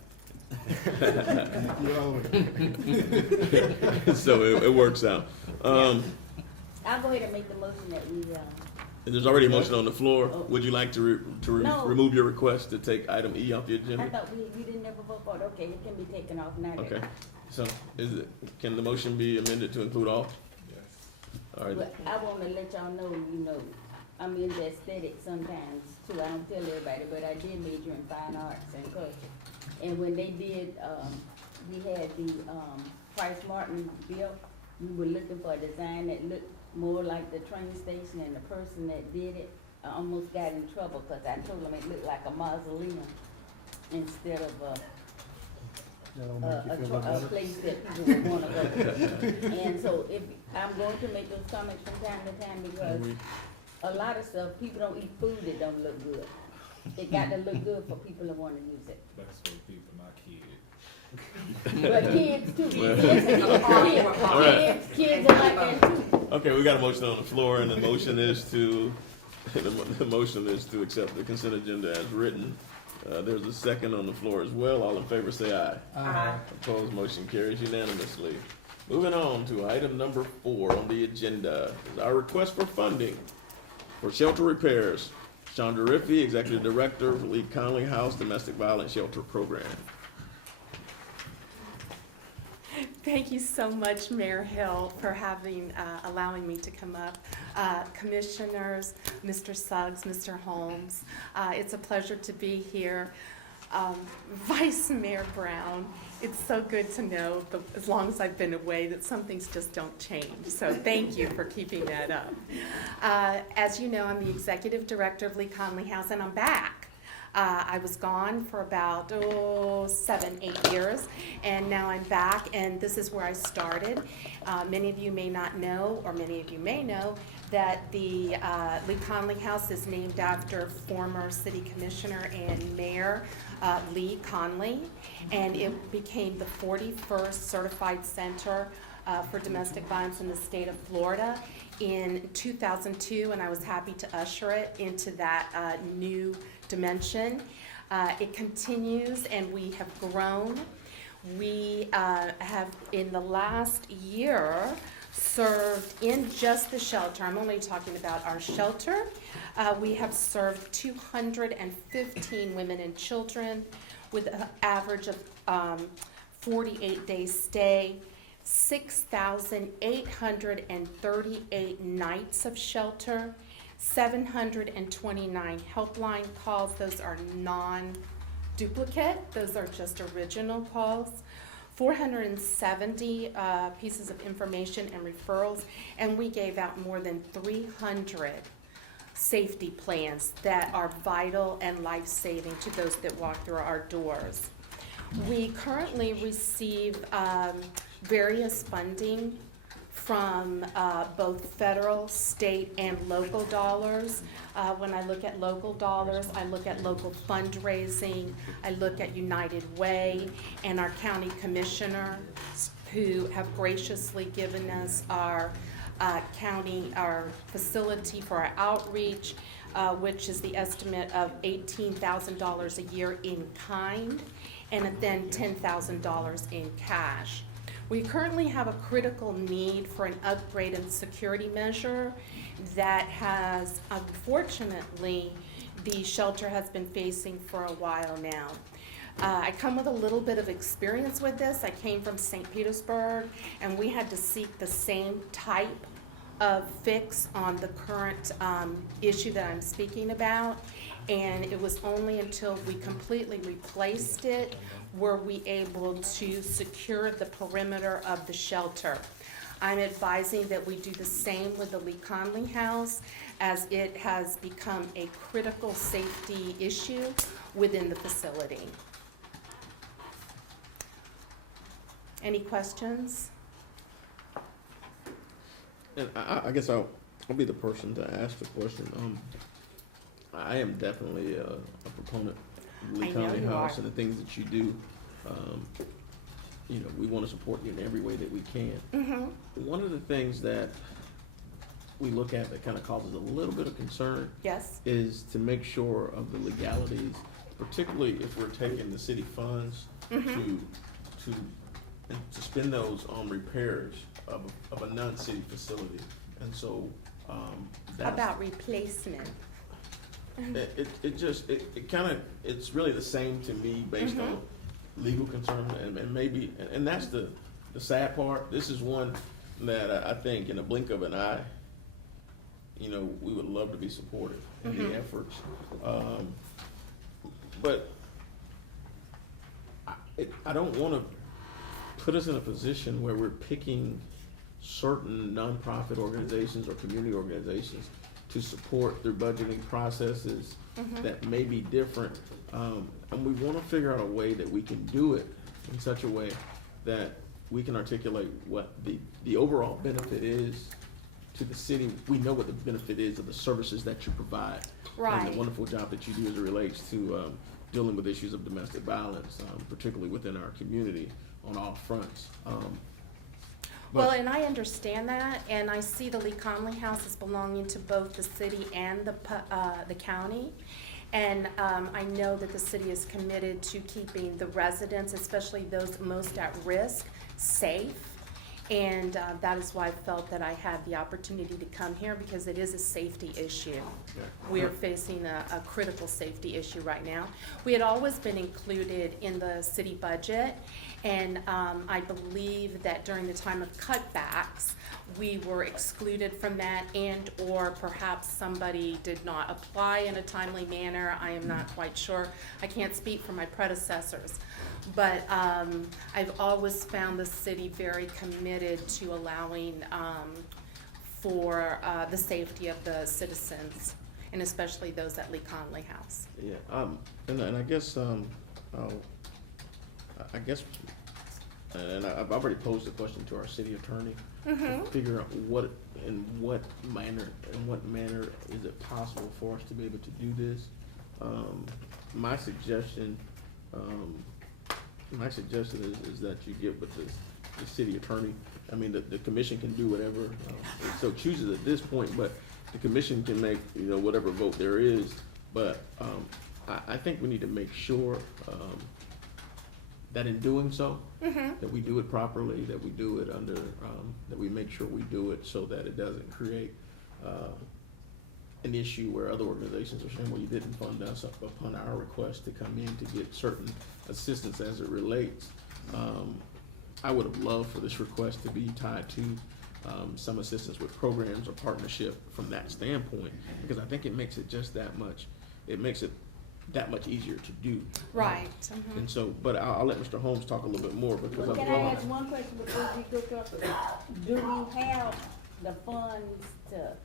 So it works out. I'll go ahead and make the motion that we, There's already a motion on the floor. Oh. Would you like to No. remove your request to take item E off the I agenda? thought we didn't ever vote for it, okay, it can be taken off now. then. Okay. So can the motion be amended to include all? Yes. All right. But I wanna let y'all know, I'm in the aesthetic sometimes too. I don't tell everybody, but I did major in fine arts and culture. And when they did, we had the, Price Martin built, we were looking for a design that looked more like the train station, and the person that did it, almost got in trouble, cause I told them it looked like a mausoleum instead of a place that people would wanna go. And so I'm going to make those comments from time to time because a lot of stuff, people don't eat food that don't look good. It got to look good for people that wanna use it. That's for people, not kids. But kids too. Well- Kids are like that too. Okay, we got a motion on the floor, and the motion is to, the motion is to accept the consent agenda as written. There's a second on the floor as well. All in favor say aye. Aye. Opposed, motion carries unanimously. Moving on to item number 4 on the agenda is our request for funding for shelter repairs. Chandra Riffey, Executive Director of Lee Conley House Domestic Violence Shelter Program. Thank you so much, Mayor Hill, for allowing me to come up. Commissioners, Mr. Suggs, Mr. Holmes, it's a pleasure to be here. Vice Mayor Brown, it's so good to know, as long as I've been away, that some things just don't change. So thank you for keeping that up. As you know, I'm the Executive Director of Lee Conley House, and I'm back. I was gone for about 7, 8 years, and now I'm back, and this is where I started. Many of you may not know, or many of you may know, that the Lee Conley House is named after former City Commissioner and Mayor Lee Conley, and it became the 41st Certified Center for Domestic Violence in the state of Florida in 2002, and I was happy to usher it into that new dimension. It continues, and we have grown. We have, in the last year, served in just the shelter. I'm only talking about our shelter. We have served 215 women and children with an average of 48-day stay, 6,838 nights of shelter, 729 helpline calls. Those are non-duplicate. Those are just original calls. 470 pieces of information and referrals, and we gave out more than 300 safety plans that are vital and life-saving to those that walk through our doors. We currently receive various funding from both federal, state, and local dollars. When I look at local dollars, I look at local fundraising, I look at United Way and our county commissioner, who have graciously given us our our facility for our outreach, which is the estimate of $18,000 a year in kind, and then $10,000 in cash. We currently have a critical need for an upgrade and security measure that has, unfortunately, the shelter has been facing for a while now. I come with a little bit of experience with this. I came from St. Petersburg, and we had to seek the same type of fix on the current issue that I'm speaking about, and it was only until we completely replaced it were we able to secure the perimeter of the shelter. I'm advising that we do the same with the Lee Conley House, as it has become a critical safety issue within the facility. Any questions? And I guess I'll be the person to ask the question. I am definitely a proponent of Lee I know County you House are. and the things that you do. We want to support you in every way that we can. Mm-hmm. One of the things that we look at that kind of causes a little bit of concern Yes. is to make sure of the legalities, particularly if we're taking the city funds Mm-hmm. to spend those on repairs of a non-city facility. And so, that's. About replacement. It's really the same to me based on legal concern, and maybe, and that's the sad part. This is one that I think in a blink of an eye, you know, we would love to be supportive in the efforts. But I don't want to put us in a position where we're picking certain nonprofit organizations or community organizations to support their budgeting processes that may be different. And we want to figure out a way that we can do it in such a way that we can articulate what the overall benefit is to the city. We know what the benefit is of the services that you provide. And Right. the wonderful job that you do as it relates to dealing with issues of domestic violence, particularly within our community on all fronts. Well, and I understand that, and I see the Lee Conley House as belonging to both the city and the county. And I know that the city is committed to keeping the residents, especially those most at risk, safe. And that is why I felt that I had the opportunity to come here, because it is a safety issue. We are facing a critical safety issue right now. We had always been included in the city budget, and I believe that during the time of cutbacks, we were excluded from that, and or perhaps somebody did not apply in a timely manner. I am not quite sure. I can't speak for my predecessors. But I've always found the city very committed to allowing for the safety of the citizens, and especially those at Lee Conley House. Yeah, and I guess, and I've already posed the question to our city attorney. To figure out in what manner is it possible for us to be able to do this. My suggestion is that you get with the city attorney. I mean, the commission can do whatever it so chooses at this point, but the commission can make, you know, whatever vote there is. But I think we need to make sure that in doing so, that we do it properly, that we do it under, that we make sure we do it so that it doesn't create an issue where other organizations are saying, well, you didn't fund us upon our request to come in to get certain assistance as it relates. I would have loved for this request to be tied to some assistance with programs or partnership from that standpoint, because I think it makes it just that much, it makes it that much easier to do. Right. And so, but I'll let Mr. Holmes talk a little bit more because Well, can I ask one question before we go up? Do we have the funds to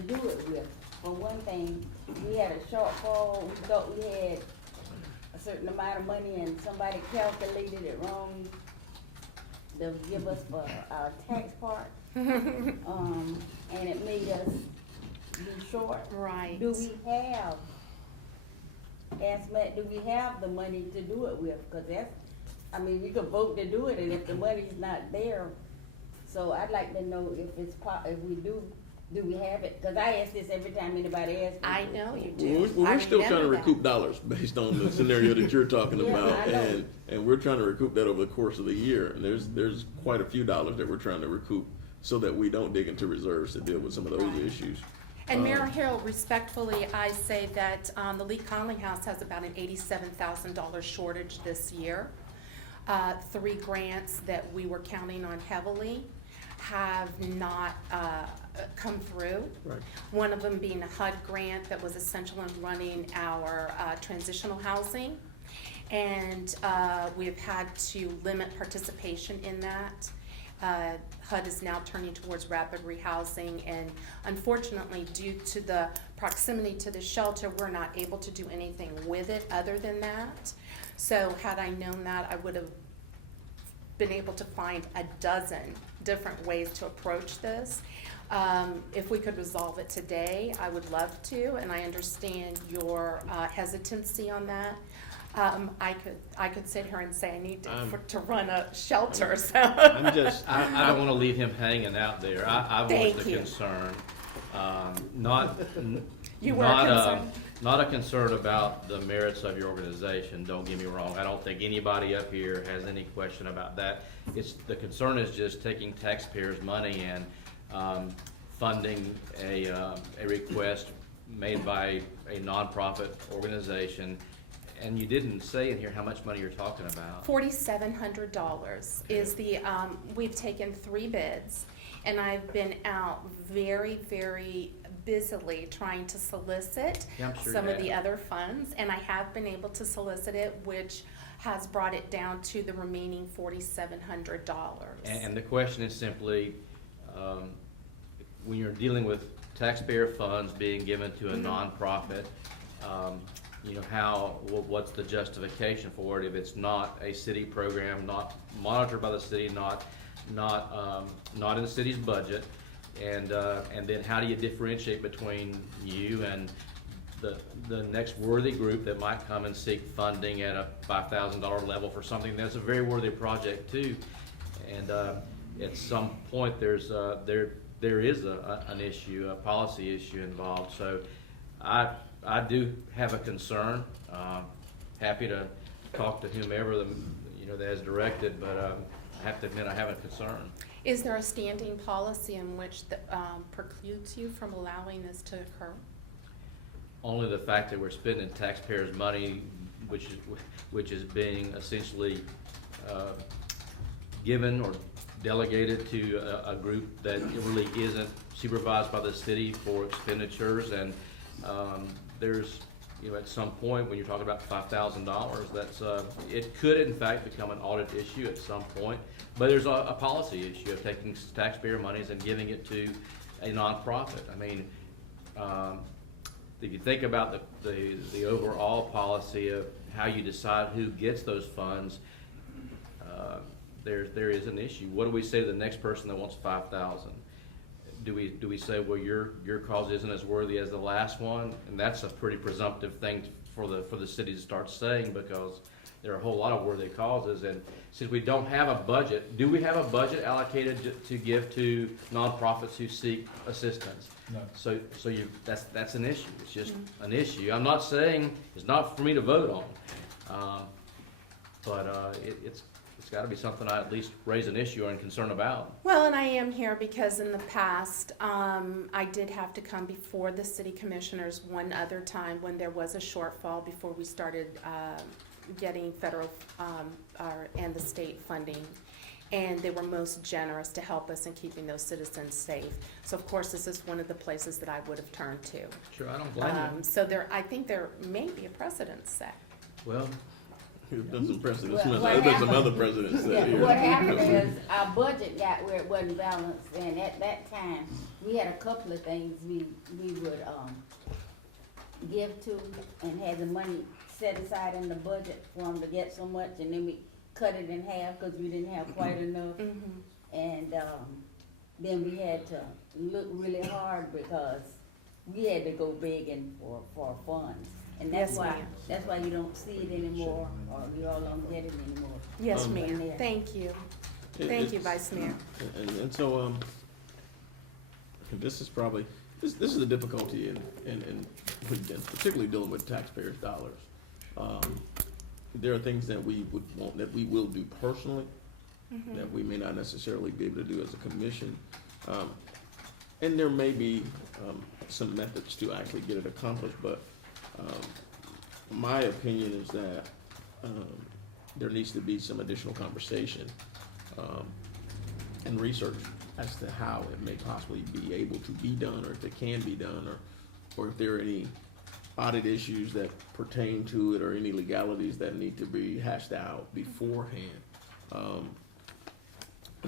do it with? For one thing, we had a shortfall, we thought we had a certain amount of money and somebody calculated it wrong to give us for our tax part. And it made us be short. Right. Do we have, ask Matt, do we have the money to do it with? Cause that's, I mean, we could vote to do it, and if the money's not there, so I'd like to know if it's if we do we have it? Cause I ask this every time anybody asks me. I know you do. We're still trying to remember that. recoup dollars based on the scenario that you're talking Yeah, about, I know. and we're trying to recoup that over the course of the year. And there's quite a few dollars that we're trying to recoup so that we don't dig into reserves to deal with some of those Right. issues. And Mayor Hill, respectfully, I say that the Lee Conley House has about an $87,000 shortage this year. 3 grants that we were counting on heavily have not come through. Right. One of them being a HUD grant that was essential in running our transitional housing. And we've had to limit participation in that. HUD is now turning towards rapid rehousing, and unfortunately, due to the proximity to the shelter, we're not able to do anything with it other than that. So had I known that, I would have been able to find a dozen different ways to approach this. If we could resolve it today, I would love to, and I understand your hesitancy on that. I could sit here and say I need to run a shelter, so. I'm just, I don't want to leave him hanging out there. I Thank voiced a you. concern, not, You were concerned. not a concern about the merits of your organization. Don't get me wrong. I don't think anybody up here has any question about that. The concern is just taking taxpayers' money and funding a request made by a nonprofit organization And you didn't say in here how much money you're talking about. $4,700 is the, we've taken 3 bids, and I've been out very, very busily trying to solicit Yeah, I'm sure some you of the have. other funds, and I have been able to solicit it, which has brought it down to the remaining $4,700. And the question is simply, when you're dealing with taxpayer funds being given to a nonprofit, you know, what's the justification for it if it's not a city program, not monitored by the city, not in the city's budget? And then how do you differentiate between you and the next worthy group that might come and seek funding at a $5,000 level for something that's a very worthy project too? And at some point, there is an issue, a policy issue involved. So I do have a concern. Happy to talk to whomever that is directed, but I have to admit I have a concern. Is there a standing policy in which precludes you from allowing this to occur? Only the fact that we're spending taxpayers' money, which is being essentially given or delegated to a group that really isn't supervised by the city for expenditures. And there's, at some point when you're talking about $5,000, that's it could in fact become an audit issue at some point. But there's a policy issue of taking taxpayer monies and giving it to a nonprofit. I mean, if you think about the overall policy of how you decide who gets those funds, there is an issue. What do we say to the next person that wants $5,000? Do we say, well, your cause isn't as worthy as the last one? And that's a pretty presumptive thing for the city to start saying, because there are a whole lot of worthy causes. And since we don't have a budget, do we have a budget allocated to give to nonprofits who seek assistance? No. So that's an issue. It's just an issue. I'm not saying it's not for me to vote on, but it's got to be something I at least raise an issue or a concern about. Well, and I am here because in the past, I did have to come before the city commissioners one other time when there was a shortfall before we started getting federal and the state funding. And they were most generous to help us in keeping those citizens safe. So of course, this is one of the places that I would have turned to. Sure, I don't blame you. So I think there may be a precedent set. Well, We've done some precedents. Well, There's been some other presidents Yeah, that here. what happened is our budget got where it wasn't balanced, and at that time, we had a couple of things we would, give to and had the money set aside in the budget for them to get so much, and then we cut it in half because we didn't have quite enough. And, then we had to look really hard because we had to go begging for funds. And that's Yes, why, ma'am. that's why you don't see it anymore, or you all don't get it anymore. Yes, Um, ma'am. Yeah. Thank you. It- Thank you, it's- Vice Mayor. And so, this is probably, this is the difficulty in particularly dealing with taxpayers' dollars. There are things that we would want, that we will do personally, that we may not necessarily be able to do as a commission. And there may be, some methods to actually get it accomplished, but, my opinion is that, there needs to be some additional conversation, and research as to how it may possibly be able to be done, or if it can be done, or if there are any audit issues that pertain to it, or any legalities that need to be hashed out beforehand.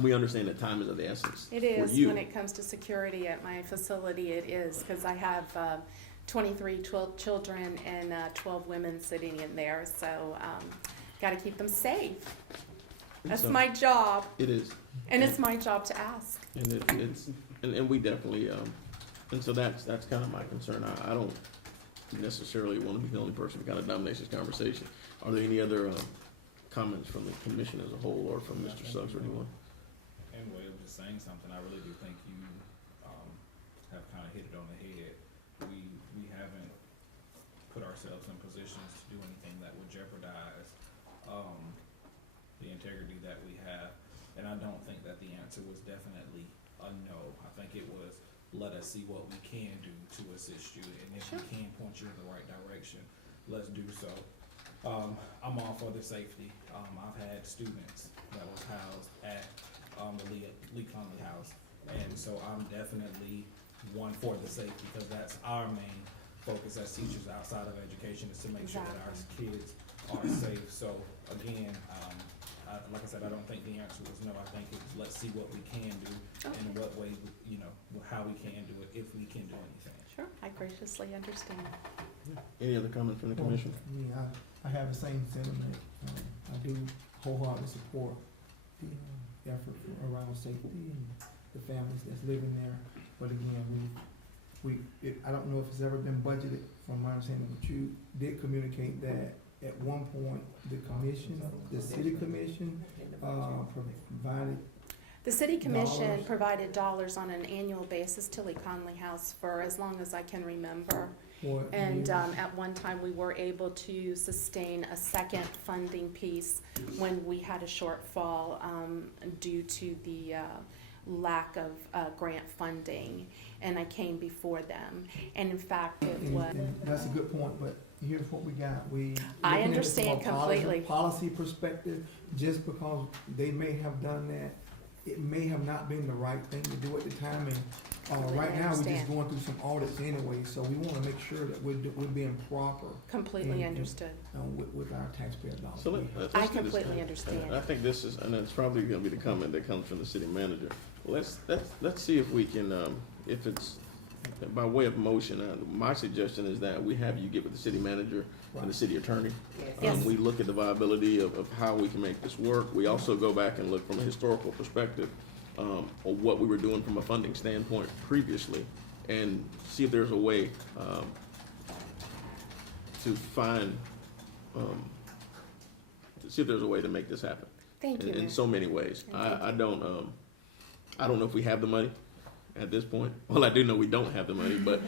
We understand that time is of the essence for It you. is, when it comes to security at my facility, it is, because I have 12 children and 12 women sitting in there, so got to keep them safe. And That's so- my job, It is. and it's my job to ask. And and we definitely, and so that's kind of my concern. I don't necessarily want to be the only person who kind of dominates this conversation. Are there any other comments from the commission as a whole, or from Mr. Suggs or anyone? Anyway, I'm just saying something. I really do think you have kind of hit it on the head. We haven't put ourselves in positions to do anything that would jeopardize the integrity that we have. And I don't think that the answer was definitely a no. I think it was, let us see what we can do to assist you. And if we can point you in the right direction, let's do so. I'm all for the safety. I've had students that was housed at the Lee Conley House, and so I'm definitely one for the safety, because that's our main focus as teachers outside of education, is to make sure that our kids are safe. So again, like I said, I don't think the answer was no. I think it's let's see what we can do and what way, how we can do it, if we can do anything. Sure, I graciously understand. Any other comments from the commission? Yeah, I have the same sentiment. I do wholeheartedly support the effort around safety and the families that's living there. But again, I don't know if it's ever been budgeted, from my understanding, but you did communicate that at one point, the commission, the city commission, provided. The city commission Dollars. provided dollars on an annual basis to Lee Conley House for as long as I can remember. for And years. at one time, we were able to sustain a second funding piece when we had a shortfall due to the lack of grant funding, and I came before them. And in fact, it was. And that's a good point, but here's what we got. I looking at this from a understand completely. Policy perspective, just because they may have done that, it may have not been the right thing to do at the time. And Completely right now, we're just understand. going through some audits anyway, so we want to make sure that we're being proper Completely and- understood. with our taxpayer dollars. So let's I do this. completely understand. I think this is, and it's probably gonna be the comment that comes from the city manager. Let's see if we can, if it's by way of motion, my suggestion is that we have you get with the city manager and the city attorney. Yes. We look at the viability of how we can make this work. We also go back and look from a historical perspective, of what we were doing from a funding standpoint previously, and see if there's a way, to find, to see if there's a way to make this happen. Thank you, In Mayor. so many ways. Thank I don't know if we have the money at this point. Well, I do know we don't have the money, but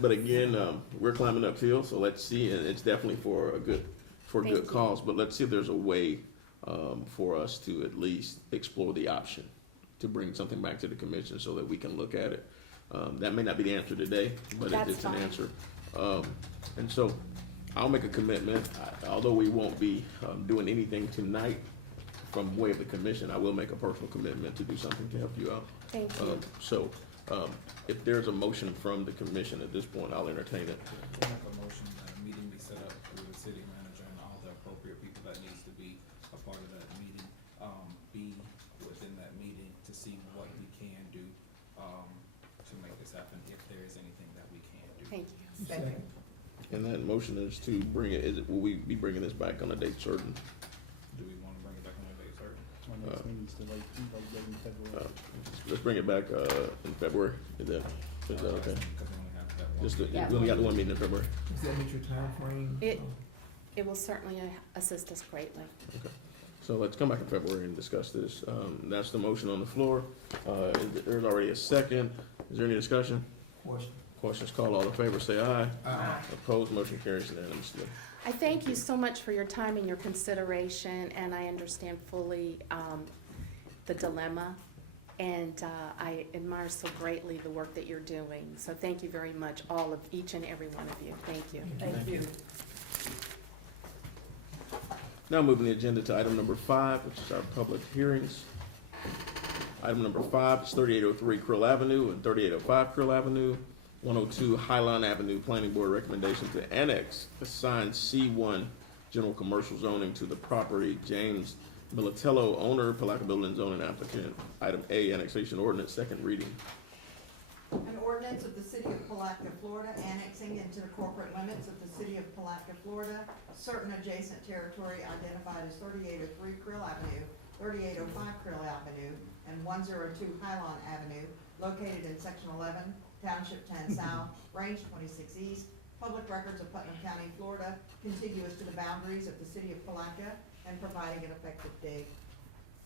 but again, we're climbing uphill, so let's see, and it's definitely for a good Thank you. cause, but let's see if there's a way, for us to at least explore the option to bring something back to the commission so that we can look at it. That may not be the answer today, but That's it's an fine. answer. And so I'll make a commitment, although we won't be doing anything tonight from way of the commission, I will make a personal commitment to do something to help you out. Thank you. So if there's a motion from the commission at this point, I'll entertain it. Make a motion that a meeting be set up with the city manager and all the appropriate people that needs to be a part of that meeting, be within that meeting to see what we can do, to make this happen, if there is anything that we can do. Thank you. Second. And that motion is to bring it, will we be bringing this back on a date certain? Do we wanna bring it back on a date certain? Let's bring it back in February. Is that okay? Because we only have that one. Just, Yeah. we only got the one meeting in February. Does that meet your timeframe? It will certainly assist us greatly. So let's come back in February and discuss this. That's the motion on the floor. There's already a second. Is there any discussion? Question. Questions called, all in favor, say aye. Aye. Opposed, motion carries unanimously. I thank you so much for your time and your consideration, and I understand fully the dilemma, and I admire so greatly the work that you're doing. So thank you very much, each and every one of you. Thank you. Thank you. Now moving the agenda to item number 5, which is our public hearings. Item number 5 is 3803 Krill Avenue and 3805 Krill Avenue, 102 Highline Avenue. Planning Board recommendation to annex assigned C1 general commercial zoning to the property. James Militello, owner, Palatka Building zoning applicant. Item A, annexation ordinance, second reading. An ordinance of the city of Palatka, Florida, annexing into the corporate limits of the city of Palatka, Florida, certain adjacent territory identified as 3803 Krill Avenue, 3805 Krill Avenue, and 102 Highline Avenue, located in section 11, township 10 south, range 26 east, public records of Putnam County, Florida, contiguous to the boundaries of the city of Palatka, and providing an effective date.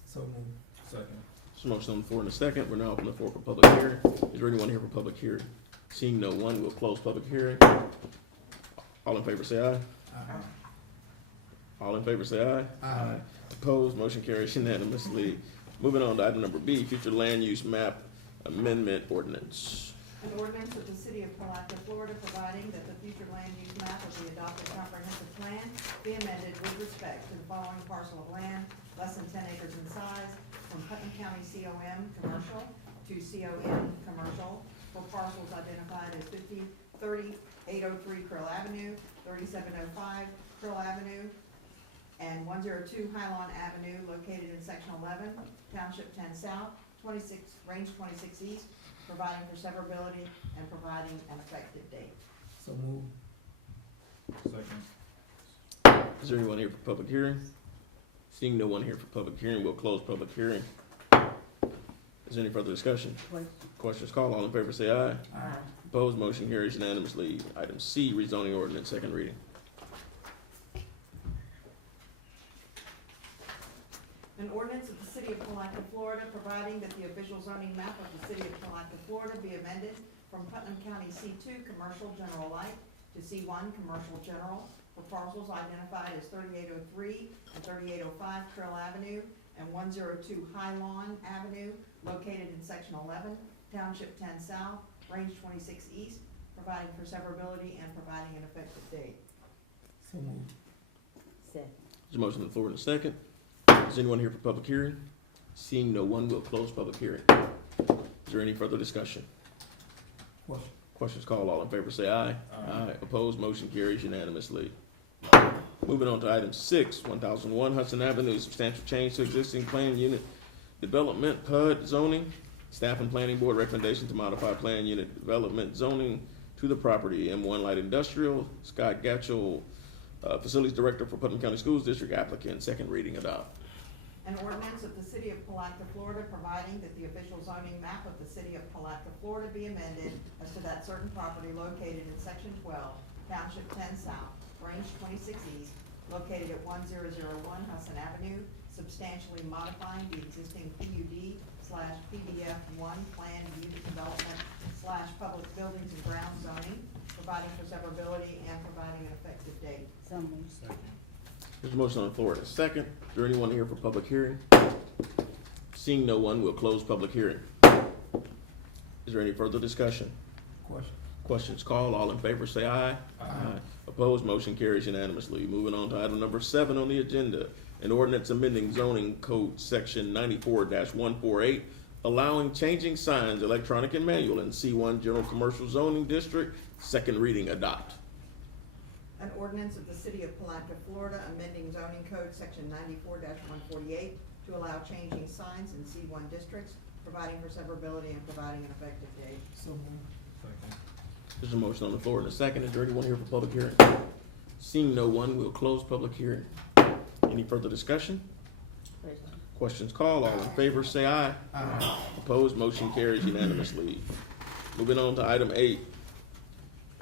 So moved. Second. So motion on the floor in a second. We're now open the floor for public hearing. Is there anyone here for public hearing? Seeing no one, we'll close public hearing. All in favor say aye. All in favor say aye. Aye. Opposed, motion carries unanimously. Moving on to item number B, future land use map amendment ordinance. An ordinance of the city of Palatka, Florida, providing that the future land use map of the adopted comprehensive plan be amended with respect to the following parcel of land less than 10 acres in size from Putnam County COM commercial to CON commercial for parcels identified as 803 Krill Avenue, 3705 Krill Avenue, and 102 Hylon Avenue, located in section 11, township 10 south, 26, range 26 east, providing for severability and providing an effective date. So move. Second. Is there anyone here for public hearing? Seeing no one here for public hearing, we'll close public hearing. Is there any further discussion? Questions called, all in favor say aye. Aye. Opposed, motion carries unanimously. Item C, rezoning ordinance, second reading. An ordinance of the city of Palatka, Florida, providing that the official zoning map of the city of Palatka, Florida be amended from Putnam County C2 Commercial General Light to C1 Commercial General for parcels identified as 3803 and 3805 Krill Avenue and 102 High Lawn Avenue, located in section 11, township 10 south, range 26 east, providing for severability and providing an effective date. So move. Second. There's a motion on the floor in a second. Is anyone here for public hearing? Seeing no one, we'll close public hearing. Is there any further discussion? Question. Questions called, all in favor say aye. Aye. Opposed, motion carries unanimously. Moving on to item 6, 1001 Hudson Avenue, substantial change to existing plan unit development PUD zoning. Staff and planning board recommendation to modify plan unit development zoning to the property M1 Light Industrial. Scott Gatchell, facilities director for Putnam County Schools District applicant, second reading adopt. An ordinance of the city of Palatka, Florida, providing that the official zoning map of the city of Palatka, Florida be amended as to that certain property located in section 12, township 10 south, range 26 east, located at 1001 Hudson Avenue, substantially modifying the existing PUD/PDF1 planned unit development / public buildings and ground zoning, providing for severability and providing an effective date. So moved. Second. There's a motion on the floor in a second. Is there anyone here for public hearing? Seeing no one, we'll close public hearing. Is there any further discussion? Question. Questions called, all in favor say aye. Aye. Opposed, motion carries unanimously. Moving on to item number 7 on the agenda, an ordinance amending zoning code section 94-148, allowing changing signs, electronic and manual in C1 General Commercial Zoning District, second reading adopt. An ordinance of the city of Palatka, Florida, amending zoning code section 94-148 to allow changing signs in C1 districts, providing for severability and providing an effective date. So move. Second. There's a motion on the floor in a second. Is there anyone here for public hearing? Seeing no one, we'll close public hearing. Any further discussion? Questions called, all in favor say aye. Aye. Opposed, motion carries unanimously. Moving on to item 8,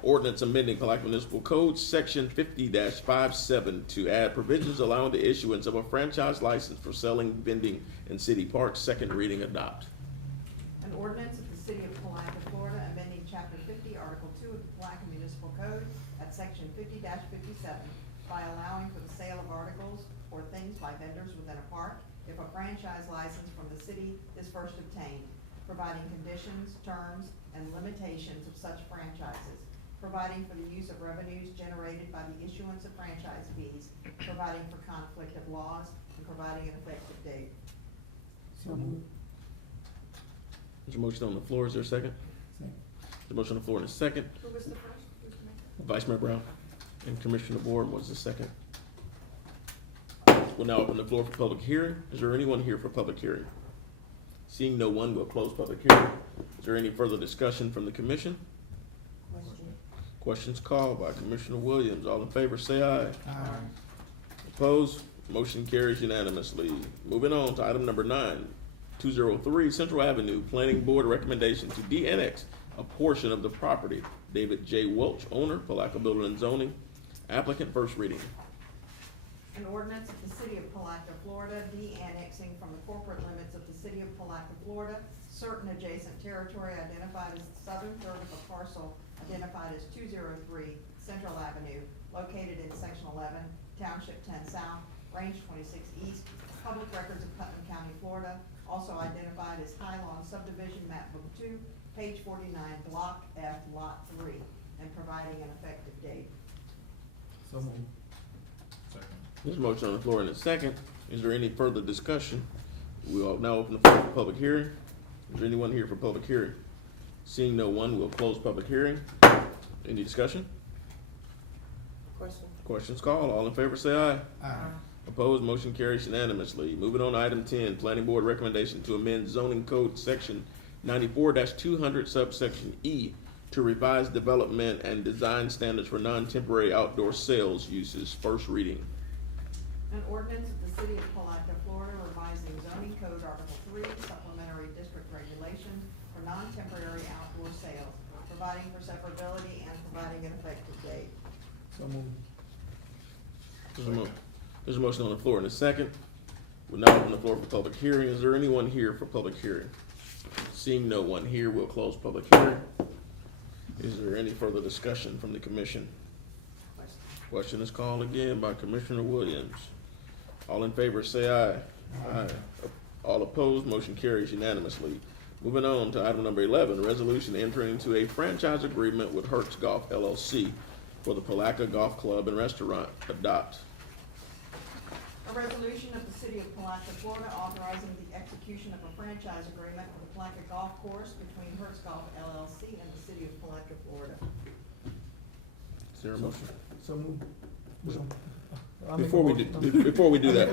ordinance amending Palatka Municipal Code section 50-57 to add provisions allowing the issuance of a franchise license for selling, vending in city parks, second reading adopt. An ordinance of the city of Palatka, Florida, amending chapter 50, article 2 of the Palatka Municipal Code at section 50-57 by allowing for the sale of articles or things by vendors within a park if a franchise license from the city is first obtained, providing conditions, terms, and limitations of such franchises, providing for the use of revenues generated by the issuance of franchise fees, providing for conflict of laws, and providing an effective date. So move. There's a motion on the floor. Is there a second? Second. The motion on the floor in a second. Who was the first? Who's the next? Vice Mayor Brown and Commissioner Board was the second. We'll now open the floor for public hearing. Is there anyone here for public hearing? Seeing no one, we'll close public hearing. Is there any further discussion from the commission? Questions called by Commissioner Williams. All in favor say aye. Aye. Opposed? Motion carries unanimously. Moving on to item number 9, 203 Central Avenue, Planning Board recommendation to de-annex a portion of the property. David J. Welch, owner, Palatka Building and Zoning. Applicant, first reading. An ordinance of the city of Palatka, Florida, de-annexing from the corporate limits of the city of Palatka, Florida, certain adjacent territory identified as the southern third of a parcel identified as 203 Central Avenue, located in section 11, township 10 south, range 26 east, public records of Putnam County, Florida, also identified as High Lawn Subdivision Map Book 2, page 49, Block F, Lot 3, and providing an effective date. So moved. Second. There's a motion on the floor and a second. Is there any further discussion? We will now open the floor for public hearing. Is there anyone here for public hearing? Seeing no one, we'll close public hearing. Any discussion? Question? Questions called. All in favor say aye. Aye. Opposed, motion carries unanimously. Moving on to item 10, Planning Board recommendation to amend zoning code section 94-200 subsection E to revise development and design standards for non-temporary outdoor sales uses. First reading. An ordinance of the City of Palatka, Florida, revising zoning code Article 3, supplementary district regulations for non-temporary outdoor sales, providing for severability and providing an effective date. So moved. There's a motion on the floor and a second. We'll now open the floor for public hearing. Is there anyone here for public hearing? Seeing no one here, we'll close public hearing. Is there any further discussion from the commission? Question is called again by Commissioner Williams. All in favor say aye. Aye. All opposed, motion carries unanimously. Moving on to item number 11, resolution entering into a franchise agreement with Hertz Golf LLC for the Palatka Golf Club and Restaurant. Adopt. A resolution of the City of Palatka, Florida, authorizing the execution of a franchise agreement for the Palatka Golf Course between Hertz Golf LLC and the City of Palatka, Florida. Is there a motion? So moved. Before we do that,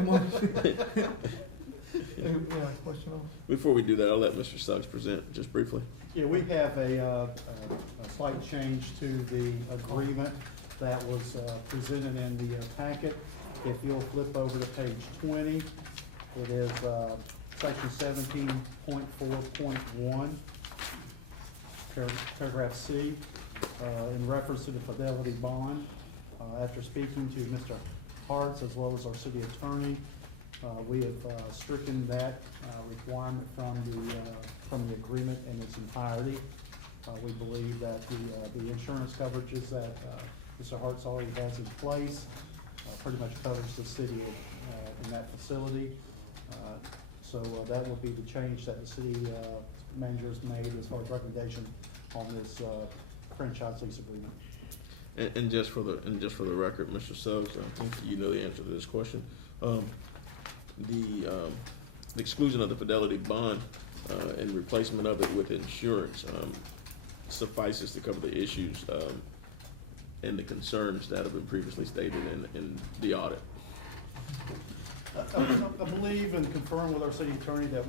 before we do that, I'll let Mr. Suggs present just briefly. Yeah, we have a slight change to the agreement that was presented in the packet. If you'll flip over to page 20, it is section 17.4.1, paragraph C, in reference to the fidelity bond. After speaking to Mr. Hartz as well as our city attorney, we have stricken that requirement from the agreement in its entirety. We believe that the insurance coverages that Mr. Hartz already has in place pretty much covers the city in that facility. So that will be the change that the city manager has made as far as recommendation on this franchise lease agreement. And just for the record, Mr. Suggs, I think you know the answer to this question. The exclusion of the fidelity bond and replacement of it with insurance suffices to cover the issues and the concerns that have been previously stated in the audit. I believe and confirm with our city attorney that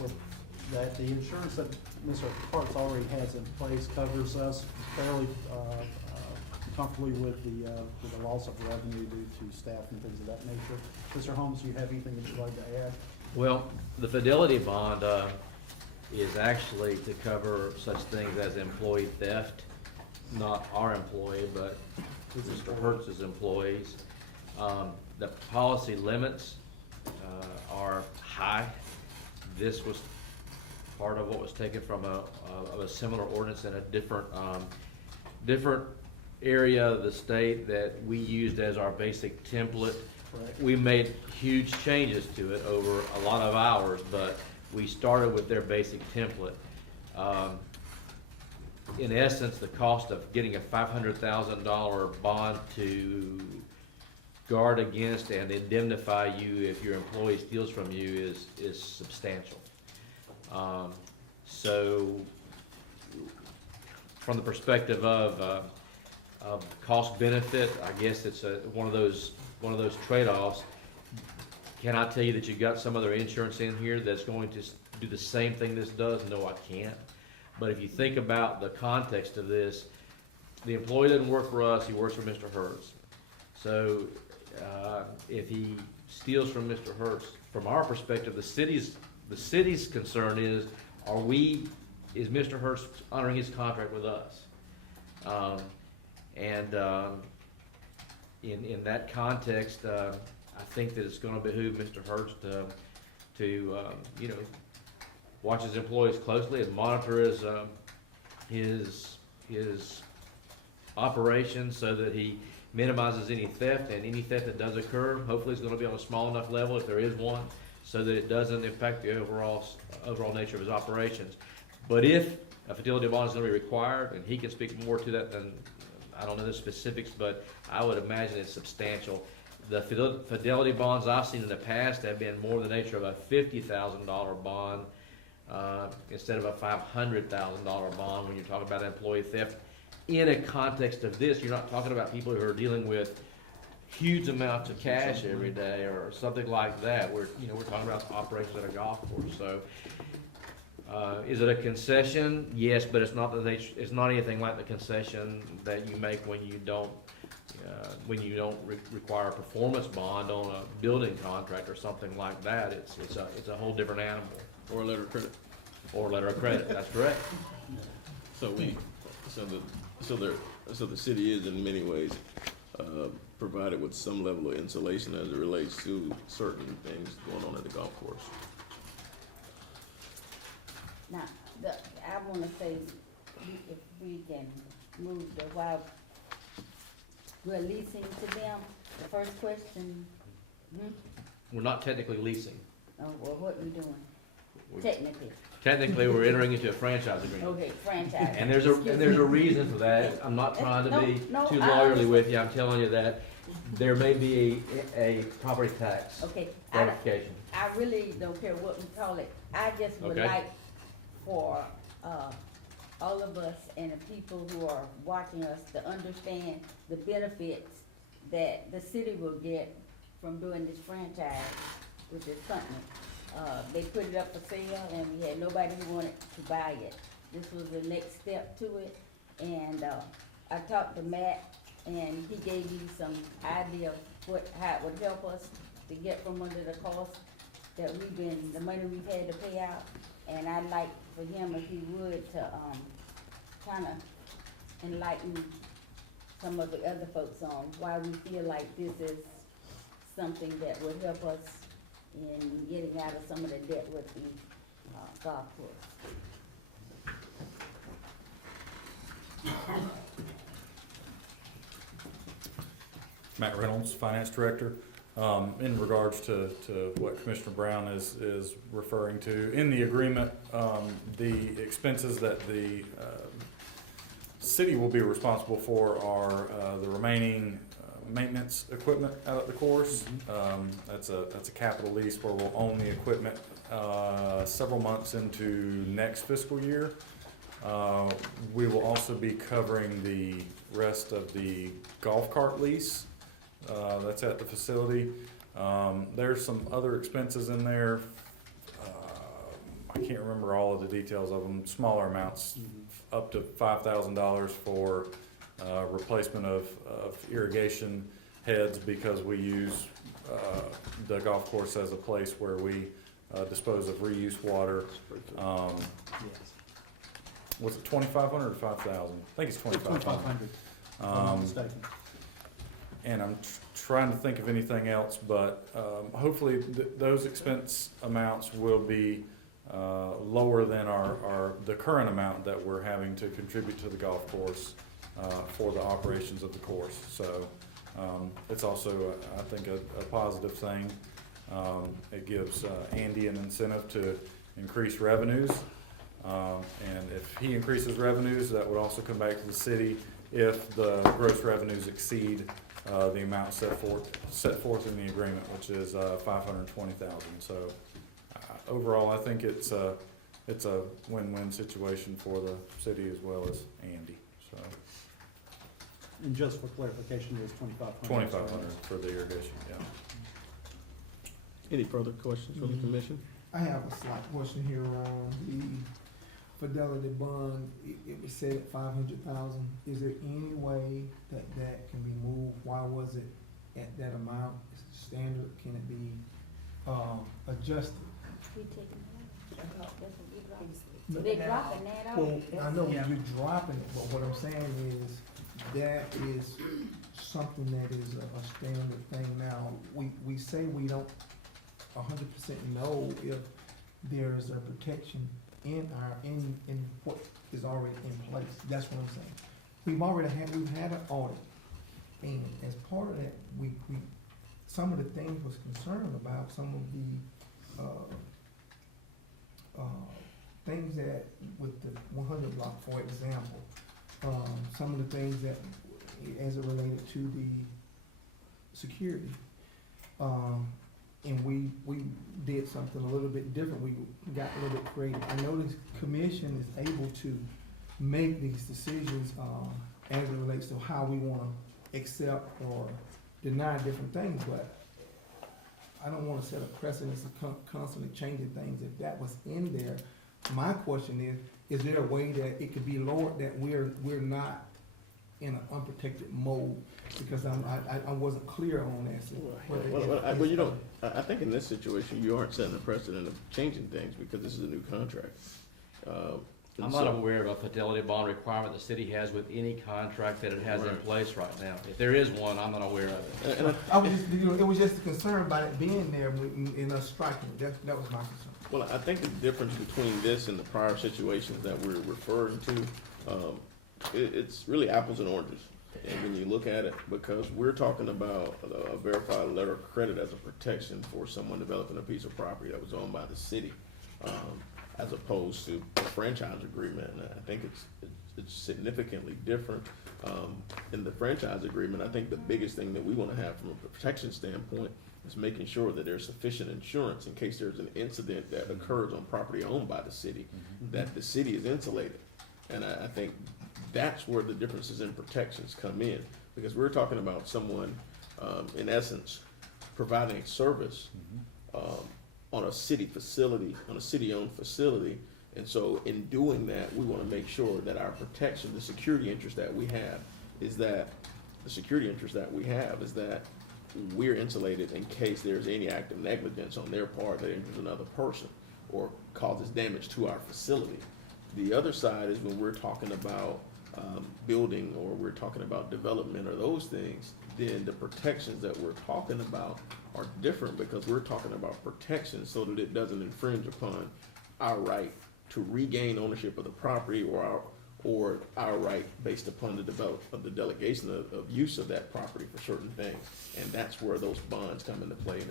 that the insurance that Mr. Hartz already has in place covers us fairly comfortably with the loss of revenue due to staff and things of that nature. Mr. Holmes, do you have anything that you'd like to add? Well, the fidelity bond is actually to cover such things as employee theft, not our employee, but Mr. Hertz's employees. The policy limits are high. This was part of what was taken from a similar ordinance in a different area of the state that we used as our basic template. Correct. We made huge changes to it over a lot of hours, but we started with their basic template. In essence, the cost of getting a $500,000 bond to guard against and indemnify you if your employee steals from you is substantial. So from the perspective of cost benefit, I guess it's one of those trade-offs. Can I tell you that you got some other insurance in here that's going to do the same thing this does? No, I can't. But if you think about the context of this, the employee doesn't work for us, he works for Mr. Hertz. So if he steals from Mr. Hertz, from our perspective, the city's concern is Mr. Hertz honoring his contract with us? In that context, I think that it's going to behoove Mr. Hertz to watch his employees closely and monitor his operations so that he minimizes any theft, and any theft that does occur, hopefully it's going to be on a small enough level, if there is one, so that it doesn't affect the overall nature of his operations. But if a fidelity bond is gonna be required, and he can speak more to that than, I don't know the specifics, but I would imagine it's substantial. The fidelity bonds I've seen in the past have been more in the nature of a $50,000 bond, instead of a $500,000 bond when you're talking about employee theft. In a context of this, you're not talking about people who are dealing with huge amounts of cash every day or something like that. We're talking about operations at a golf course. So, is it a concession? Yes, but it's not it's not anything like the concession that you make when you don't require a performance bond on a building contract or something like that. It's a whole different animal. Or a letter of credit. Or a letter of credit. That's correct. So the city is in many ways provided with some level of insulation as it relates to certain things going on at the golf course. Now, I wanna say, if we can move while we're leasing to them, the first question, We're not technically leasing. oh, well, what we doing? We- Technically, Technically, we're entering into a franchise agreement. okay, franchise. And there's a reason for that. I'm not trying to be No, too I lawyerly with you. I'm telling you that there may be a property tax Okay, ramification. I really don't care what we call it. I just would Okay. like for, all of us and the people who are watching us to understand the benefits that the city will get from doing this franchise with this company. They put it up for sale and we had nobody who wanted to buy it. This was the next step to it. And, I talked to Matt and he gave me some idea of how it would help us to get from under the cost that the money we've had to pay out. And I'd like for him, if he would, to, kinda enlighten some of the other folks on why we feel like this is something that would help us in getting out of some of the debt with the, golf course. Matt Reynolds, Finance Director. In regards to what Commissioner Brown is referring to, in the agreement, the expenses that the city will be responsible for are the remaining maintenance equipment out at the course. That's a capital lease where we'll own the equipment several months into next fiscal year. We will also be covering the rest of the golf cart lease that's at the facility. There's some other expenses in there. I can't remember all of the details of them, smaller amounts, up to $5,000 for replacement of irrigation heads because we use the golf course as a place where we dispose of reuse water. Was it 2,500 or 5,000? I think it's 2,500. If I'm not mistaken. And I'm trying to think of anything else, but hopefully those expense amounts will be lower than the current amount that we're having to contribute to the golf course for the operations of the course. So it's also, I think, a positive thing. It gives Andy an incentive to increase revenues. And if he increases revenues, that would also come back to the city if the gross revenues exceed the amount set forth in the agreement, which is $520,000. So overall, I think it's a win-win situation for the city as well as Andy. So And just for clarification, it was 2,500. 2,500 for the irrigation. Yeah. Any further questions from the commission? I have a slight question here around the fidelity bond. It was set at 500,000. Is there any way that can be moved? Why was it at that amount? Is it standard? Can it be adjusted? We taking that out? That's what we dropping. No. They dropping that out? Well, I know you're dropping it, but what I'm saying is that is something that is a standard thing now. We say we don't 100% know if there's a protection in what is already in place. That's what I'm saying. We've had an audit, and as part of that, we some of the things was concerned about some of the things that, with the 100 block, for example, some of the things that, as it related to the security, and we did something a little bit different. We got a little bit creative. I know this commission is able to make these decisions as it relates to how we want to accept or deny different things, but I don't want to set a precedence of constantly changing things. If that was in there, my question is there a way that it could be lowered that we're not in an unprotected mode? Because I wasn't clear on that. Well, you know, I think in this situation, you aren't setting a precedent of changing things because this is a new contract. I'm not aware of a fidelity bond requirement the city has with any contract that it has in place right now. If there is one, I'm not aware of it. I was just, it was just a concern about it being there and us striking it. That was my concern. Well, I think the difference between this and the prior situations that we're referring to, it's really apples and oranges. And when you look at it, because we're talking about a verified letter of credit as a protection for someone developing a piece of property that was owned by the city, as opposed to a franchise agreement. And I think it's significantly different. In the franchise agreement, I think the biggest thing that we want to have from a protection standpoint is making sure that there's sufficient insurance in case there's an incident that occurs on property owned by the city, that the city is insulated. And I think that's where the differences in protections come in, because we're talking about someone, in essence, providing a service on a city facility, on a city-owned facility. And so in doing that, we want to make sure that our protection, the security interest that we have, is that we're insulated in case there's any act of negligence on their part that injures another person or causes damage to our facility. The other side is when we're talking about building or we're talking about development or those things, then the protections that we're talking about are different because we're talking about protection so that it doesn't infringe upon our right to regain ownership of the property or our right based upon the delegation of use of that property for certain things. And that's where those bonds come into play. And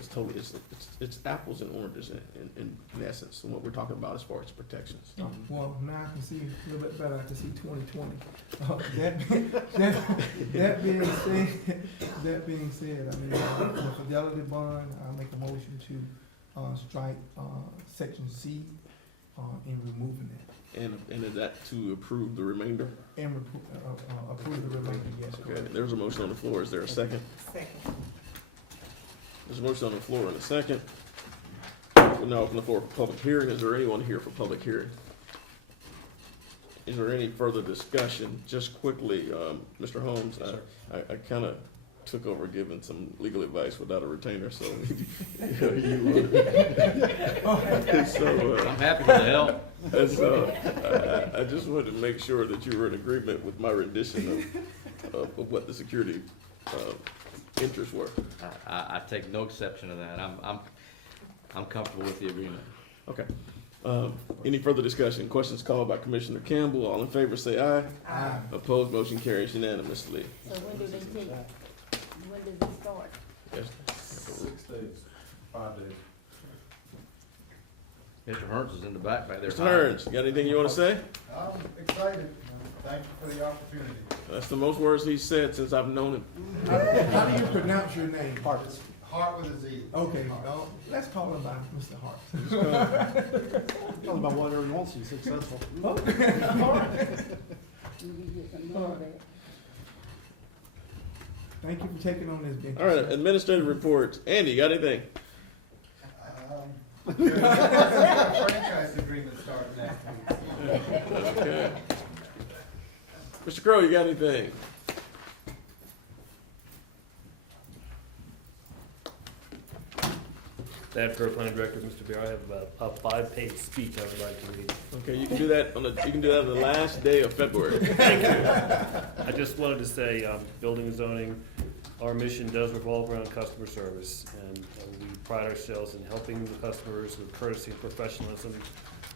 it's apples and oranges in essence. And what we're talking about as far as protections. Well, now I can see a little bit better. I can see 2020. That being said, I mean, the fidelity bond, I'll make a motion to strike section C in removing that. And is that to approve the remainder? And approve the remainder, yes. Okay, there's a motion on the floor. Is there a second? Second. There's a motion on the floor and a second. We'll now open the floor for public hearing. Is there anyone here for public hearing? Is there any further discussion? Just quickly, Mr. Holmes, I kind of took over giving some legal advice without a retainer, so I'm happy with the help. And so I just wanted to make sure that you were in agreement with my rendition of what the security interests were. I take no exception to that. I'm comfortable with the agreement. Okay. Any further discussion? Questions called by Commissioner Campbell. All in favor say aye. Aye. Opposed, motion carries unanimously. So when do they take, when does it start? Yes. 6 days, 5 days. Mr. Hearns is in the back there. Mr. Hearns, you got anything you want to say? I'm excited. Thank you for the opportunity. That's the most words he's said since I've known him. How do you pronounce your name? Hart with a Z. Okay, let's call him by Mr. Hart. Tell him about whatever he wants to be successful. All right. Thank you for taking on this, Ben. All right, administrative reports. Andy, you got anything? Franchise agreement starts next week. Okay. Mr. Crowe, you got anything? After our planning director, Mr. Beer, I have a 5-page speech I would like to read. Okay, you can do that on the last day of February. Thank you. I just wanted to say, building and zoning, our mission does revolve around customer service, and we pride ourselves in helping the customers with courtesy and professionalism.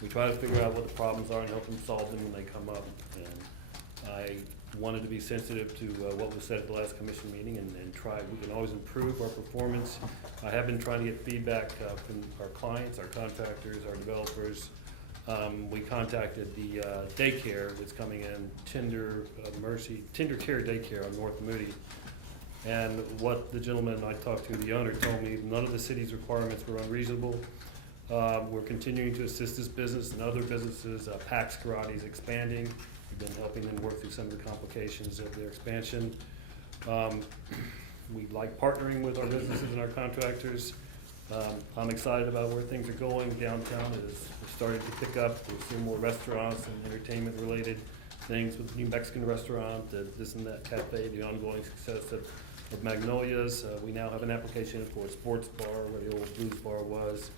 We try to figure out what the problems are and help them solve them when they come up. And I wanted to be sensitive to what was said at the last commission meeting and try. We can always improve our performance. I have been trying to get feedback from our clients, our contractors, our developers. We contacted the daycare that's coming in, Tender Care Daycare on North Moody. And what the gentleman I talked to, the owner, told me, none of the city's requirements were unreasonable. We're continuing to assist this business and other businesses. Pax Karate is expanding. We've been helping them work through some of the complications of their expansion. We like partnering with our businesses and our contractors. I'm excited about where things are going. Downtown is starting to pick up. We're seeing more restaurants and entertainment-related things with the new Mexican restaurant, this and that cafe, the ongoing success of Magnolia's. We now have an application for a sports bar where the old Blues Bar was.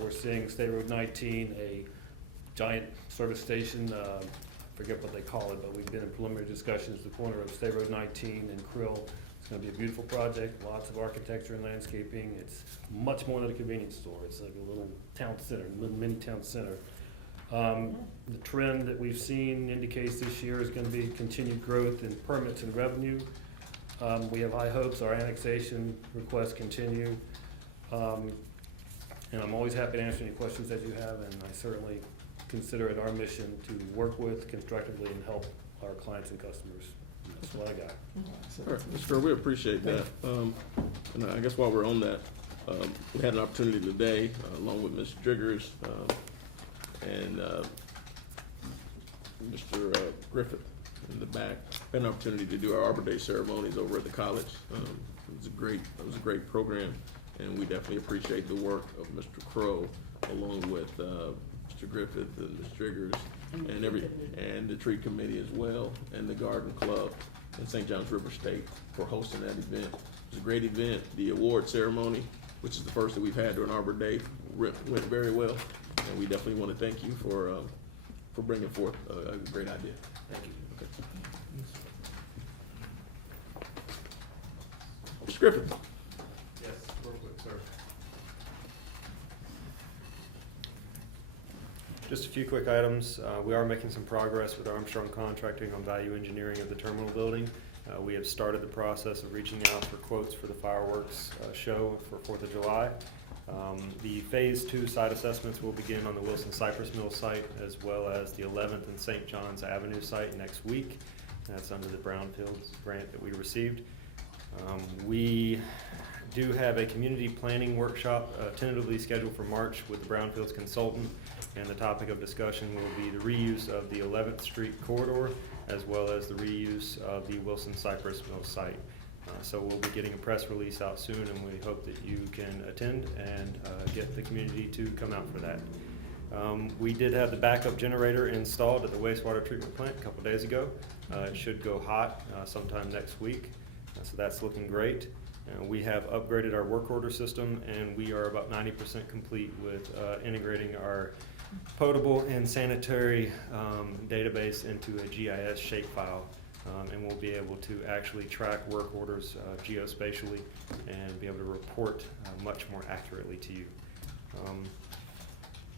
We're seeing State Road 19, a giant service station. I forget what they call it, but we've been in preliminary discussions at the corner of State Road 19 and Krill. It's going to be a beautiful project, lots of architecture and landscaping. It's much more than a convenience store. It's like a little town center, a little mini town center. The trend that we've seen indicates this year is going to be continued growth in permits and revenue. We have high hopes. Our annexation requests continue. And I'm always happy to answer any questions that you have, and I certainly consider it our mission to work with constructively and help our clients and customers. That's what I got. All right, Mr. Kerr, we appreciate that. And I guess while we're on that, we had an opportunity today, along with Ms. Driggers and Mr. Griffith in the back, had an opportunity to do our Arbor Day ceremonies over at the college. It was a great program, and we definitely appreciate the work of Mr. Crow, along with Mr. Griffith and Ms. Driggers, and the tree committee as well, and the garden club in St. John's River State for hosting that event. It was a great event. The award ceremony, which is the first that we've had during Arbor Day, went very well, and we definitely want to thank you for bringing forth a great idea. Thank you. Okay. Mr. Griffith. Yes, real quick, sir. Just a few quick items. We are making some progress with Armstrong Contracting on value engineering of the terminal building. We have started the process of reaching out for quotes for the fireworks show for 4th of July. The Phase 2 site assessments will begin on the Wilson Cypress Mill site, as well as the 11th and St. John's Avenue site next week. That's under the Brownfields grant that we received. We do have a community planning workshop tentatively scheduled for March with the Brownfields consultant, and the topic of discussion will be the reuse of the 11th Street corridor, as well as the reuse of the Wilson Cypress Mill site. So we'll be getting a press release out soon, and we hope that you can attend and get the community to come out for that. We did have the backup generator installed at the wastewater treatment plant a couple days ago. It should go hot sometime next week, so that's looking great. We have upgraded our work order system, and we are about 90% complete with integrating our potable and sanitary database into a GIS shapefile. And we'll be able to actually track work orders geospatially and be able to report much more accurately to you.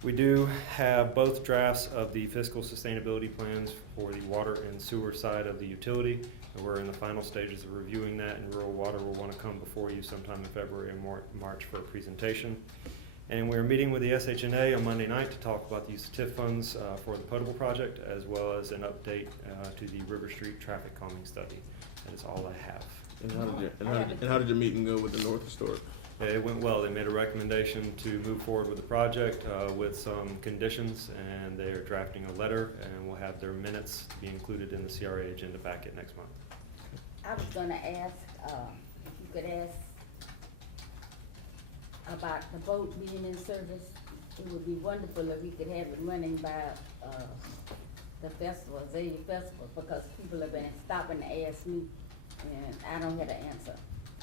We do have both drafts of the fiscal sustainability plans for the water and sewer side of the utility. We're in the final stages of reviewing that, and Rural Water will want to come before you sometime in February or March for a presentation. And we're meeting with the SHNA on Monday night to talk about the use of TIF funds for the potable project, as well as an update to the River Street traffic calming study. That is all I have. And how did your meeting go with the North Historic? It went well. They made a recommendation to move forward with the project with some conditions, and they are drafting a letter, and we'll have their minutes be included in the CRA agenda packet next month. I was gonna ask, if you could ask about the boat being in service. It would be wonderful if we could have it running by, the festival, Azalea Festival, because people have been stopping to ask me, and I don't have an answer.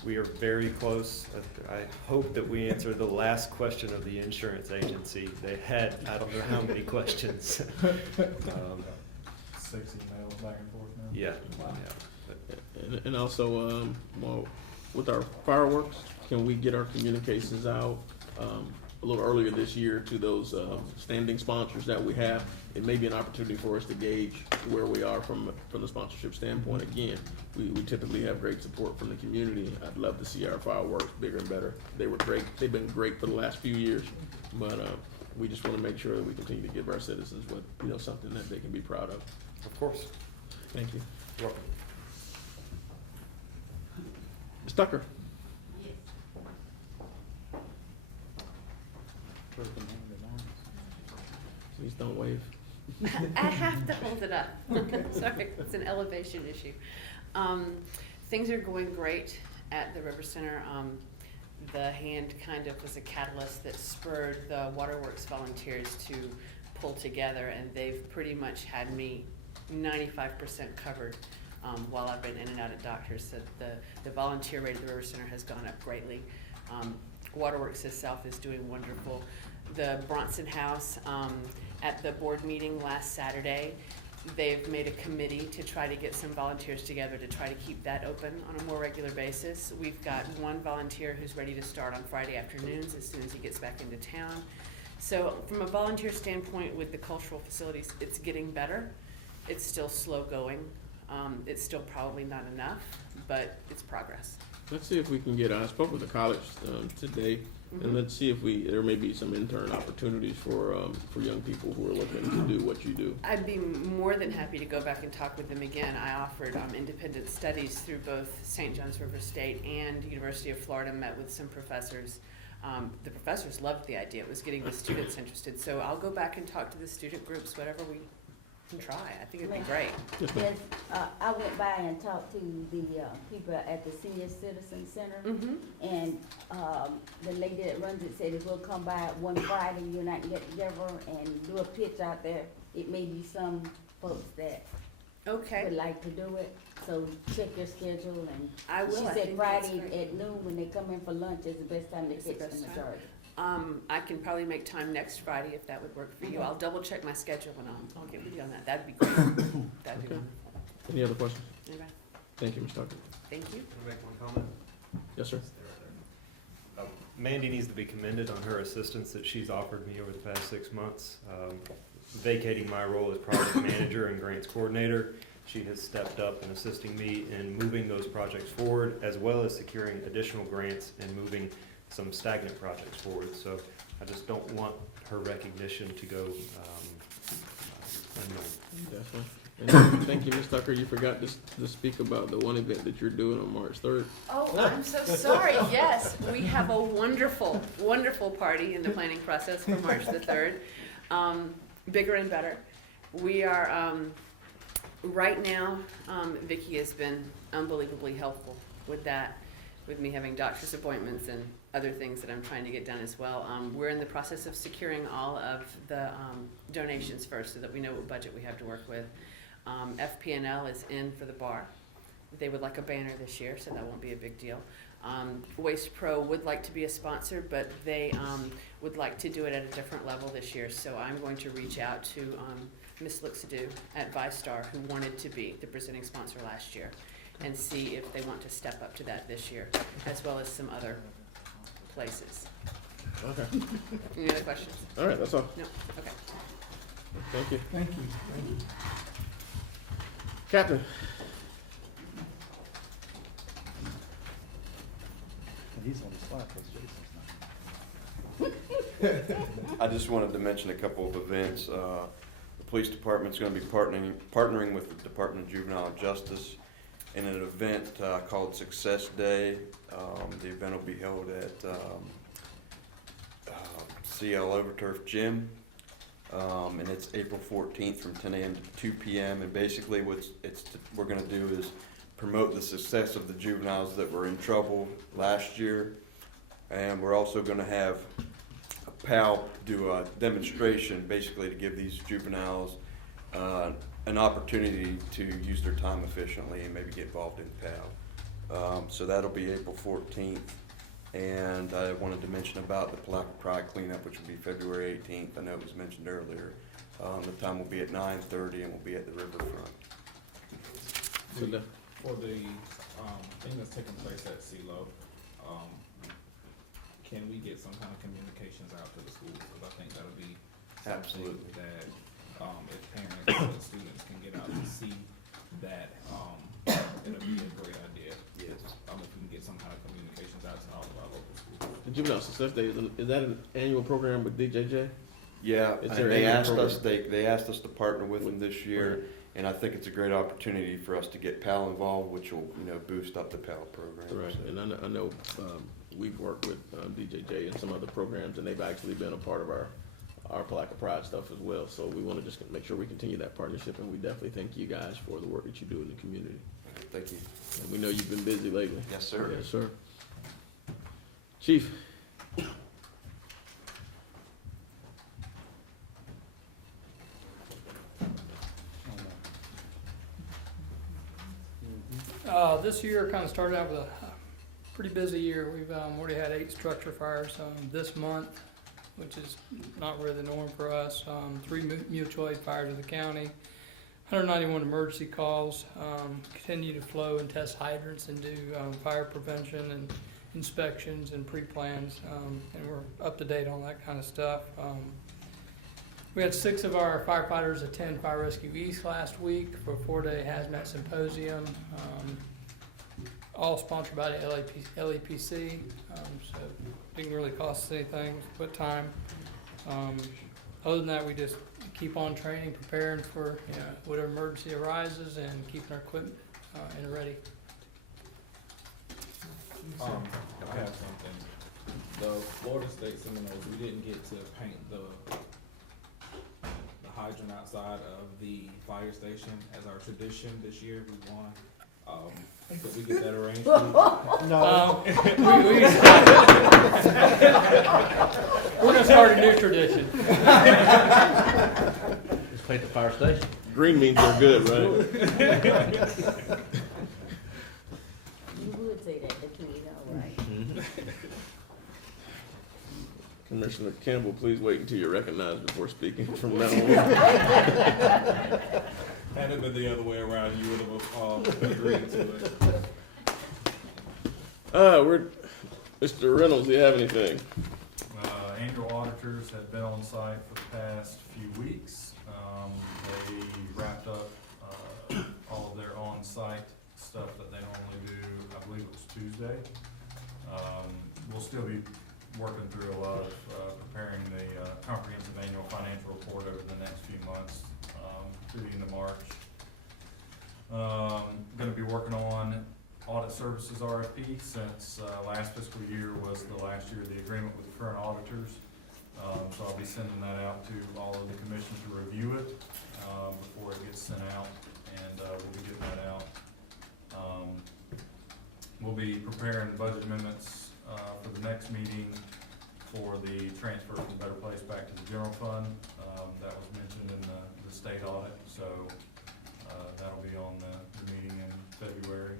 We are very close. I hope that we answered the last question of the insurance agency. They had, I don't know how many questions. 6 emails back and forth now. Yeah. Wow. Yeah. And also, well, with our fireworks, can we get our communications out a little earlier this year to those standing sponsors that we have. It may be an opportunity for us to gauge where we are from the sponsorship standpoint. Again, we typically have great support from the community. I'd love to see our fireworks bigger and better. They were great. They've been great for the last few years, but we just want to make sure that we continue to give our citizens what, something that they can be proud of. Of course. Thank you. You're welcome. Ms. Tucker. Please don't wave. I have to hold it up. Sorry, it's an elevation issue. Things are going great at the River Center. The hand kind of was a catalyst that spurred the Waterworks volunteers to pull together, and they've pretty much had me 95% covered while I've been in and out of doctors. So the volunteer rate at the River Center has gone up greatly. Waterworks itself is doing wonderful. The Bronson House, at the board meeting last Saturday, they've made a committee to try to get some volunteers together to try to keep that open on a more regular basis. We've got one volunteer who's ready to start on Friday afternoons as soon as he gets back into town. So from a volunteer standpoint with the cultural facilities, it's getting better. It's still slow going. It's still probably not enough, but it's progress. Let's see if we can get, I spoke with the college today, and let's see if there may be some intern opportunities for young people who are looking to do what you do. I'd be more than happy to go back and talk with them again. I offered independent studies through both St. John's River State and University of Florida, met with some professors. The professors loved the idea. It was getting the students interested. So I'll go back and talk to the student groups, whatever we can try. I think it'd be great. Yes, I went by and talked to the people at the Senior Citizen Center, and the lady that runs it said if we'll come by one Friday, you and I can get together and do a pitch out there. It may be some folks that would like to do it, so check your schedule. And I will. She I said think that's Friday great. at noon when they come in for lunch is the best time to It's the catch the best time. majority. I can probably make time next Friday if that would work for you. I'll double check my schedule and I'll get with you on that. That'd be great. That'd be wonderful. Any other questions? Anybody? Thank you, Ms. Tucker. Thank you. Can I make one comment? Yes, sir. Mandy needs to be commended on her assistance that she's offered me over the past 6 months. Vacating my role as project manager and grants coordinator, she has stepped up and assisting me in moving those projects forward, as well as securing additional grants and moving some stagnant projects forward. So I just don't want her recognition to go unknown. Definitely. And thank you, Ms. Tucker. You forgot to speak about the one event that you're doing on March 3rd. Oh, I'm so sorry. Yes, we have a wonderful, wonderful party in the planning process for March the 3rd. Bigger and better. We are, right now, Vicki has been unbelievably helpful with that, with me having doctor's appointments and other things that I'm trying to get done as well. We're in the process of securing all of the donations first so that we know what budget we have to work with. FP&L is in for the bar. They would like a banner this year, so that won't be a big deal. Waste Pro would like to be a sponsor, but they would like to do it at a different level this year. So I'm going to reach out to Ms. Luxadu at ViStar, who wanted to be the presenting sponsor last year, and see if they want to step up to that this year, as well as some other places. Okay. Any other questions? All right, that's all. No? Okay. Thank you. Thank you. Captain. He's on the spot because Jason's not. I just wanted to mention a couple of events. The police department's going to be partnering with the Department of Juvenile Justice in an event called Success Day. The event will be held at CL Overturf Gym, and it's April 14th from 10 a.m. to 2 p.m. And basically what we're going to do is promote the success of the juveniles that were in trouble last year. And we're also going to have a PAL do a demonstration basically to give these juveniles an opportunity to use their time efficiently and maybe get involved in PAL. So that'll be April 14th. And I wanted to mention about the Palatka Pride cleanup, which will be February 18th. I know it was mentioned earlier. The time will be at 9:30 and we'll be at the riverfront. For the thing that's taking place at CeeLo, can we get some kind of communications out to the schools? Because I think that'll be Absolutely. something that, if parents and students can get out to see that, it'll be a great idea. Yes. If we can get some kind of communications out to all of our local schools. The Juvenile Success Day, is that an annual program with DJJ? Yeah, It's and their they annual asked program. us, they asked us to partner with them this year, and I think it's a great opportunity for us to get PAL involved, which will, boost up the PAL program. Right, So- and I know we've worked with DJJ and some other programs, and they've actually been a part of our Palatka Pride stuff as well. So we want to just make sure we continue that partnership, and we definitely thank you guys for the work that you do in the community. Thank you. And we know you've been busy lately. Yes, sir. Yes, sir. Chief. This year kind of started out with a pretty busy year. We've already had 8 structure fires this month, which is not really the norm for us. 3 mutual aid fires in the county, 191 emergency calls, continue to flow and test hydrants and do fire prevention and inspections and pre-plans, and we're up to date on that kind of stuff. We had 6 of our firefighters attend Fire Rescue East last week for a 4-day hazmat symposium, all sponsored by the LEPC, so didn't really cost us anything but time. Other than that, we just keep on training, preparing for whatever emergency arises, and keeping our equipment in ready. I have something. The Florida State Seminoles, we didn't get to paint the hydrant outside of the fire station as our tradition this year. We won. Could we get that arranged? No. We're gonna start a new tradition. Let's paint the fire station. Green means you're good, right? You would say that, but you know, right? Commissioner Campbell, please wait until you're recognized before speaking from now on. Had it been the other way around, you would have agreed to it. Mr. Reynolds, do you have anything? Annual auditors have been on site for the past few weeks. They wrapped up all of their on-site stuff that they normally do, I believe it was Tuesday. We'll still be working through a lot of preparing the comprehensive annual financial report over the next few months, through the end of March. Going to be working on audit services RFP since last fiscal year was the last year of the agreement with the current auditors. So I'll be sending that out to all of the commission to review it before it gets sent out, and we'll be getting that out. We'll be preparing budget amendments for the next meeting for the transfer from Better Place back to the general fund. That was mentioned in the state audit, so that'll be on the meeting in February.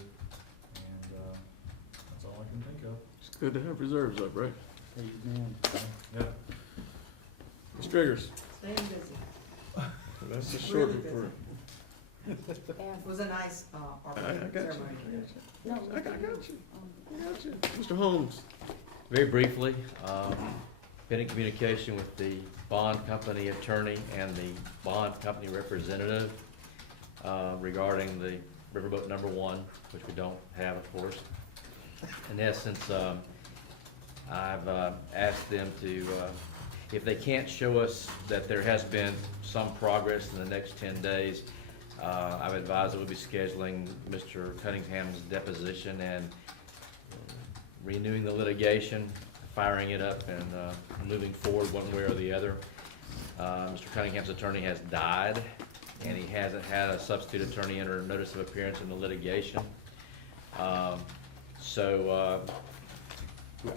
And that's all I can think of. It's good to have reserves up, right? Amen. Yep. Ms. Triggers. Staying busy. That's a Really short busy. report. It was a nice, I got you. ceremony. I got you. I got you. Mr. Holmes. Very briefly, been in communication with the bond company attorney and the bond company representative regarding the Riverboat number 1, which we don't have, of course. In essence, I've asked them to, if they can't show us that there has been some progress in the next 10 days, I've advised that we'll be scheduling Mr. Cunningham's deposition and renewing the litigation, firing it up, and moving forward one way or the other. Mr. Cunningham's attorney has died, and he hasn't had a substitute attorney enter notice of appearance in the litigation. So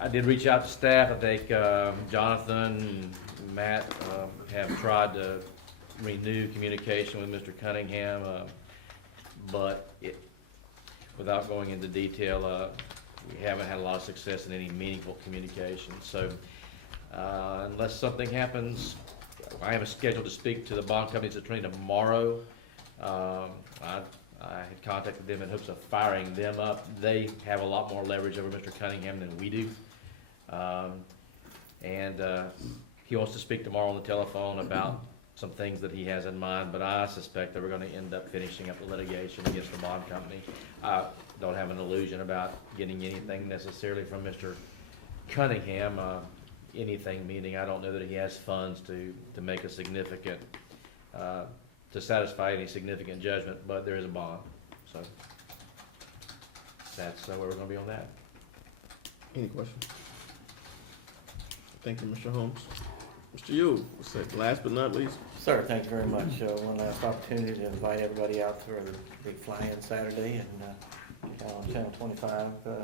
I did reach out to staff. I think Jonathan and Matt have tried to renew communication with Mr. Cunningham, but without going into detail, we haven't had a lot of success in any meaningful communication. So unless something happens, I am scheduled to speak to the bond company's attorney tomorrow. I had contacted them in hopes of firing them up. They have a lot more leverage over Mr. Cunningham than we do. And he wants to speak tomorrow on the telephone about some things that he has in mind, but I suspect that we're gonna end up finishing up the litigation against the bond company. I don't have an illusion about getting anything necessarily from Mr. Cunningham, anything meaning I don't know that he has funds to make a significant, to satisfy any significant judgment, but there is a bond, so that's where we're gonna be on that. Any questions? Thank you, Mr. Holmes. Mr. Yule, last but not least. Sir, thank you very much. One last opportunity to invite everybody out for the big fly-in Saturday, and on Channel 25, the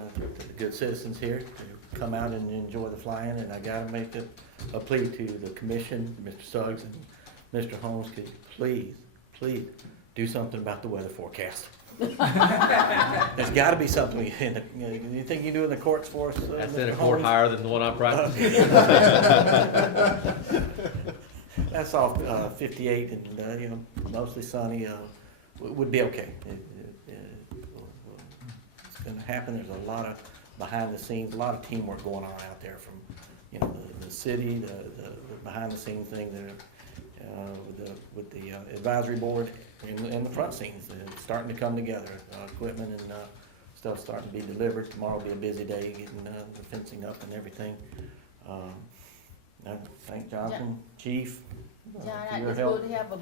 good citizens here to come out and enjoy the fly-in. And I gotta make a plea to the commission, Mr. Suggs and Mr. Holmes, could you please do something about the weather forecast. There's gotta be something, you think you do in the courts for us? That's Mr. in a court Holmes? higher than the one I'm practicing. That's off 58 and, mostly sunny, would be okay. It's gonna happen. There's a lot of behind the scenes, a lot of teamwork going on out there from, the city, the behind the scenes thing there, with the advisory board and the front scenes, starting to come together. Equipment and stuff starting to be delivered. Tomorrow will be a busy day getting the fencing up and everything. I thank Jonathan, Chief. John, for I your just help. supposed to have a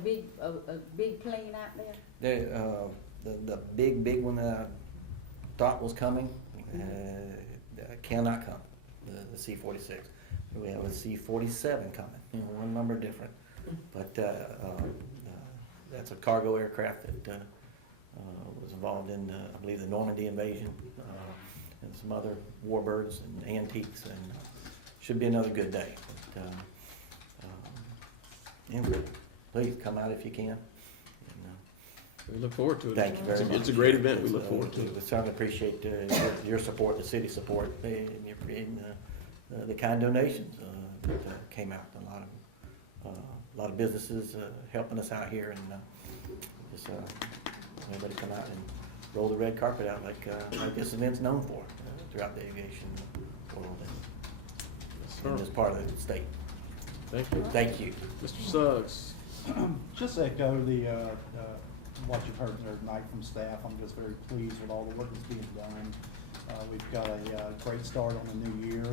big plane out there? The big one that I thought was coming, cannot come, the C-46. We have a C-47 coming, one number different. But that's a cargo aircraft that was involved in, I believe, the Normandy invasion, and some other warbirds and antiques, and should be another good day. But, anyway, please come out if you can. We look forward to it. Thank you very much. It's a great event. We look forward to it. We certainly appreciate your support, the city support, and your creating the kind donations that came out. A lot of businesses helping us out here, and just everybody come out and roll the red carpet out like this event's known for throughout the aviation world and this part of the state. Thank you. Thank you. Mr. Suggs. Just echo what you've heard there tonight from staff. I'm just very pleased with all the work that's being done. We've got a great start on the new year.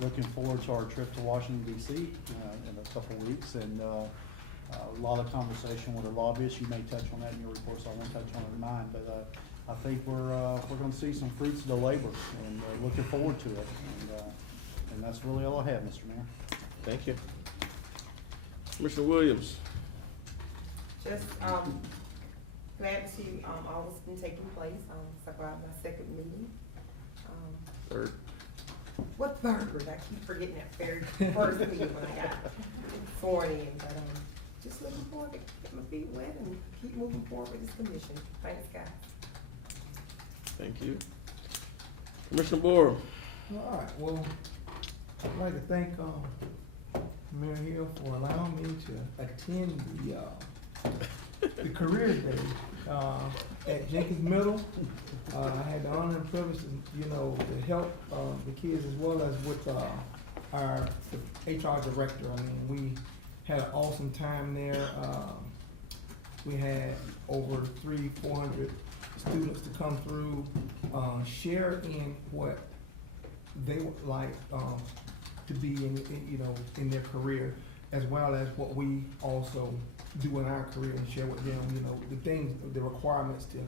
Looking forward to our trip to Washington DC in a couple of weeks, and a lot of conversation with our lobbyists. You may touch on that in your report, so I won't touch on it in mine. But I think we're going to see some fruits of the labor, and looking forward to it. And that's really all I have, Mr. Mayor. Thank you. Commissioner Williams. Just, glad to see, all that's been taking place. It's about my second meeting. Third. What third? I keep forgetting that very first meeting when I got sworn in, but, just looking forward to get my feet wet and keep moving forward with this commission. Thanks, guys. Thank you. Commissioner Boyle. All right, well, I'd like to thank, Mayor Hill for allowing me to attend the career day, at Jenkins Middle. I had the honor and privilege to help, the kids as well as with, our HR director. I mean, we had an awesome time there. We had over 400 students to come through, share in what they would like, to be in their career, as well as what we also do in our career and share with them, the things, the requirements to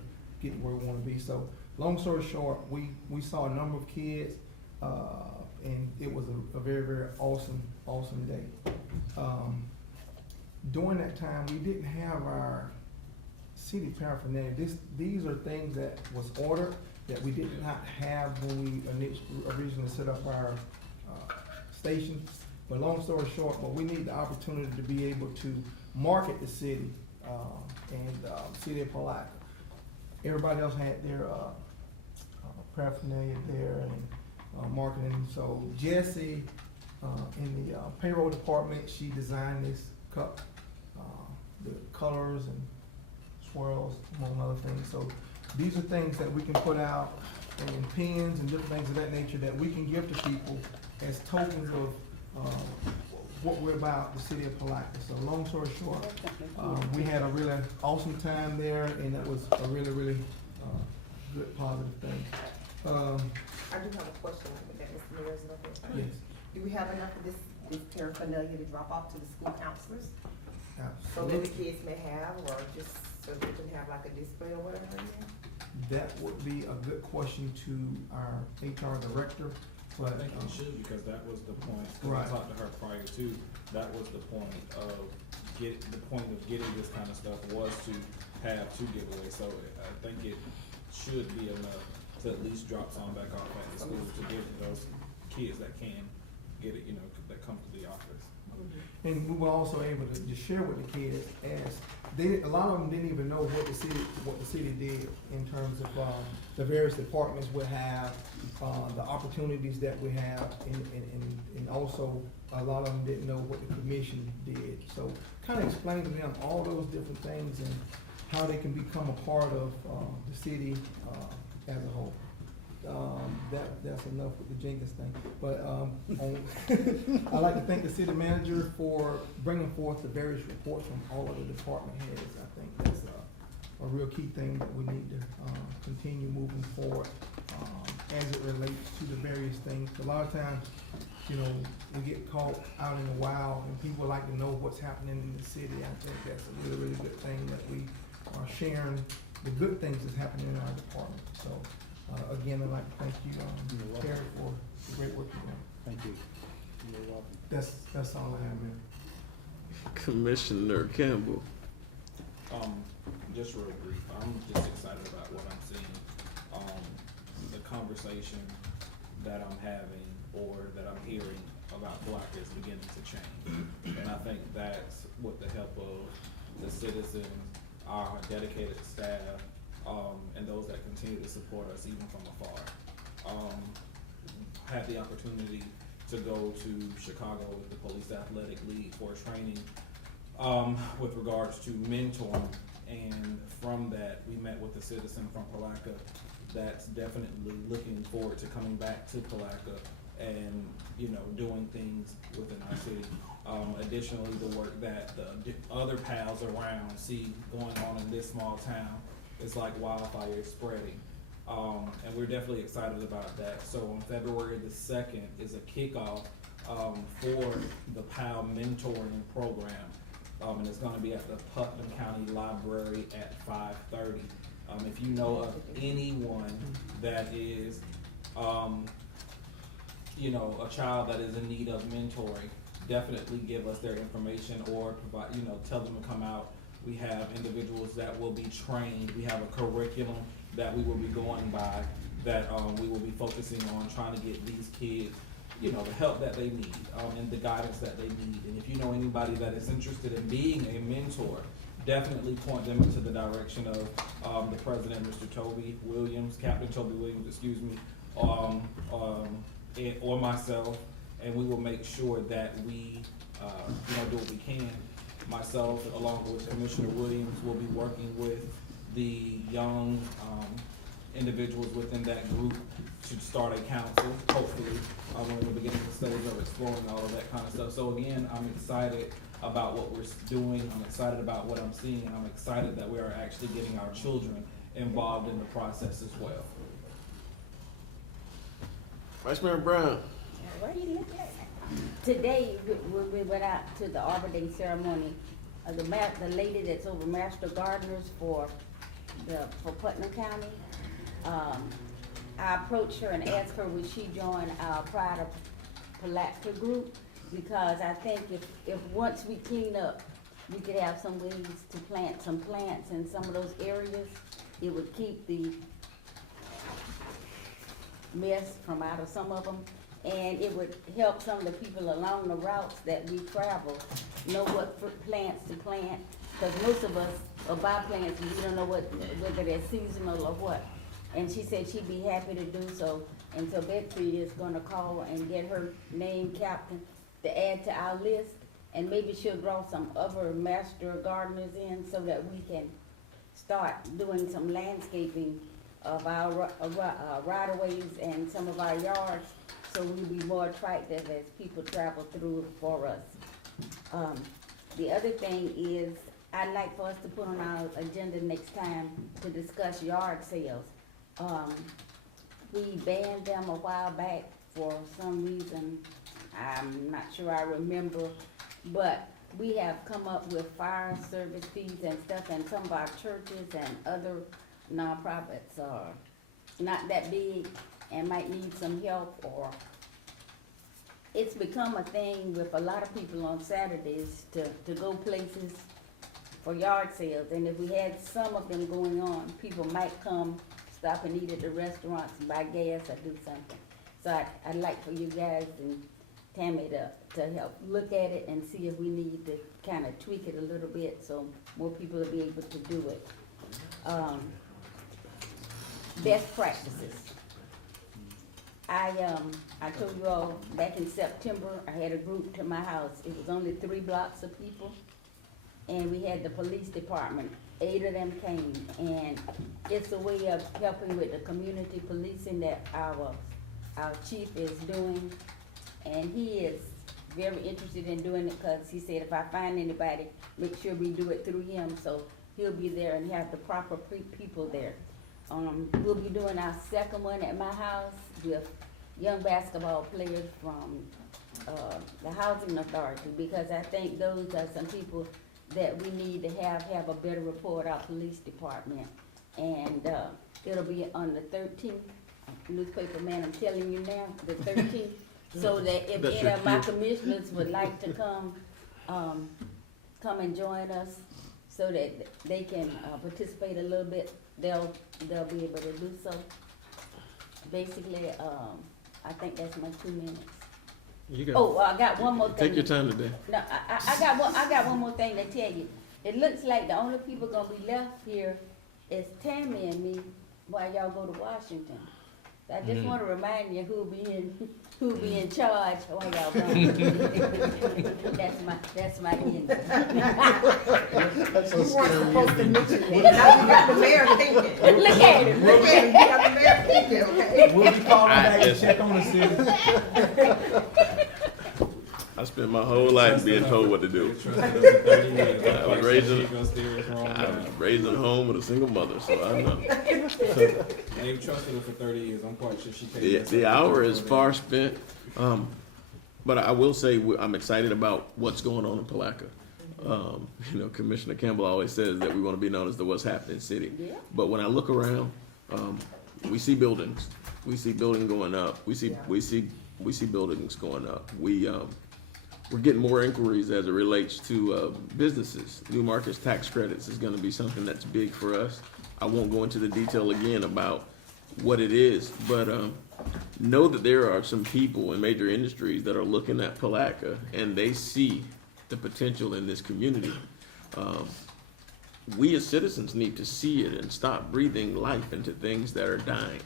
get where we want to be. So, long story short, we saw a number of kids, and it was a very, very awesome day. During that time, we didn't have our city paraphernalia. These are things that was ordered that we did not have when we originally set up our stations. But long story short, but we need the opportunity to be able to market the city and city of Palatka. Everybody else had their paraphernalia there and marketing. So Jessie in the payroll department, she designed this cup, the colors and swirls, among other things. So these are things that we can put out, and pins and different things of that nature that we can give to people as tokens of what we're about, the city of Palatka. So long story short, we had a really awesome time there, and it was a really, really good, positive thing. I do have a question that Mr. Mayor's up there. Yes, Do we have enough of this paraphernalia to drop off to the school counselors? So that the absolutely. kids may have, or just so they can have like a display or whatever in there? That would be a good question to our HR director, I but, think it should, because that was the point, Right. because I talked to her prior to, that was the point of getting this kind of stuff was to have two giveaways, so I think it should be enough to at least drop some back off at the schools to give those kids that can get it, you know, that come to the office. and we were also able to just share with the kids as a lot of them didn't even know what the city did in terms of, the various departments we have, the opportunities that we have, and also a lot of them didn't know what the commission did. So kind of explain to them all those different things and how they can become a part of, the city, as a whole. That's enough with the Jenkins thing, but, I'd like to thank the city manager for bringing forth the various reports from all of the department heads. I think that's a real key thing that we need to, continue moving forward, as it relates to the various things. A lot of times, you know, we get caught out in the wild and people like to know what's happening in the city. I think that's a really, really good thing that we are sharing the good things that's happening in our department. So, again, I'd like to thank you, Terry, for the great work you're doing. Thank you. You're welcome. That's all I have, man. Commissioner Campbell. Just real brief, I'm just excited about what I'm seeing. The conversation that I'm having or that I'm hearing about Palatka is beginning to change. And I think that's with the help of the citizens, our dedicated staff, and those that continue to support us even from afar. Had the opportunity to go to Chicago with the Police Athletic League for training with regards to mentoring, and from that, we met with a citizen from Palatka that's definitely looking forward to coming back to Palatka and, you know, doing things within our city. Additionally, the work that the other pals around see going on in this small town is like wildfire spreading. And we're definitely excited about that. So on February the 2nd is a kickoff for the PAL mentoring program. And it's gonna be at the Putnam County Library at 5:30. If you know of anyone that is, you know, a child that is in need of mentoring, definitely give us their information or provide, you know, tell them to come out. We have individuals that will be trained. We have a curriculum that we will be going by, that we will be focusing on trying to get these kids, you know, the help that they need, and the guidance that they need. And if you know anybody that is interested in being a mentor, definitely point them into the direction of the president, Mr. Toby Williams, Captain Toby Williams, excuse me, or myself, and we will make sure that we, you know, do what we can. Myself, along with Commissioner Williams, will be working with the young individuals within that group to start a council, hopefully. We're in the beginning stage of exploring all of that kind of stuff. So again, I'm excited about what we're doing. I'm excited about what I'm seeing, and I'm excited that we are actually getting our children involved in the process as well. Vice Mayor Brown. Where you looking at? Today, we went out to the Arbor Day ceremony. The lady that's over Master Gardeners for Putnam County, I approached her and asked her would she join our Pride of Palatka group, because I think if once we clean up, we could have some ways to plant some plants in some of those areas. It would keep the mess from out of some of them, and it would help some of the people along the routes that we travel know what plants to plant, because most of us are buy plants and we don't know whether they're seasonal or what. And she said she'd be happy to do so, and so Betsy is gonna call and get her name captain to add to our list, and maybe she'll draw some other master gardeners in so that we can start doing some landscaping of our right-of-ways and some of our yards, so we'll be more attractive as people travel through for us. The other thing is, I'd like for us to put on our agenda next time to discuss yard sales. We banned them a while back for some reason, I'm not sure I remember, but we have come up with fire service fees and stuff, and some of our churches and other nonprofits are not that big and might need some help, or it's become a thing with a lot of people on Saturdays to go places for yard sales, and if we had some of them going on, people might come, stop and eat at the restaurants, buy gas or do something. So I'd like for you guys and Tammy to help look at it and see if we need to kind of tweak it a little bit so more people will be able to do it. Best practices. I told you all back in September, I had a group to my house. It was only 3 blocks of people, and we had the police department. 8 of them came, and it's a way of helping with the community policing that our chief is doing, and he is very interested in doing it because he said if I find anybody, make sure we do it through him, so he'll be there and have the proper people there. We'll be doing our second one at my house with young basketball players from the housing authority, because I think those are some people that we need to have a better rapport, our police department. And it'll be on the 13th, newspaper man, I'm telling you now, the 13th, so that if any of my commissioners would like to come and join us, so that they can participate a little bit, they'll be able to do so. Basically, I think that's my 2 minutes. You got Oh, I got one more thing. Take your time today. No, I got one more thing to tell you. It looks like the only people gonna be left here is Tammy and me while y'all go to Washington. So I just wanna remind you who'll be in charge while y'all gone. That's my end. You weren't supposed to mention that. Now you got the mayor thinking. Look at him. Look at him, you got the mayor thinking, okay? We'll be calling back to check on the city. I spent my whole life being told what to do. I was raised in a home with a single mother, so I know. And you've trusted her for 30 years. I'm quite sure she paid The hour is far spent, but I will say I'm excited about what's going on in Palatka. Commissioner Campbell always says that we want to be known as the what's happening city. Yeah. But when I look around, we see buildings. We see buildings going up. We see buildings going up. We're getting more inquiries as it relates to businesses. New markets tax credits is going to be something that's big for us. I won't go into the detail again about what it is, but know that there are some people in major industries that are looking at Palatka and they see the potential in this community. We as citizens need to see it and stop breathing life into things that are dying.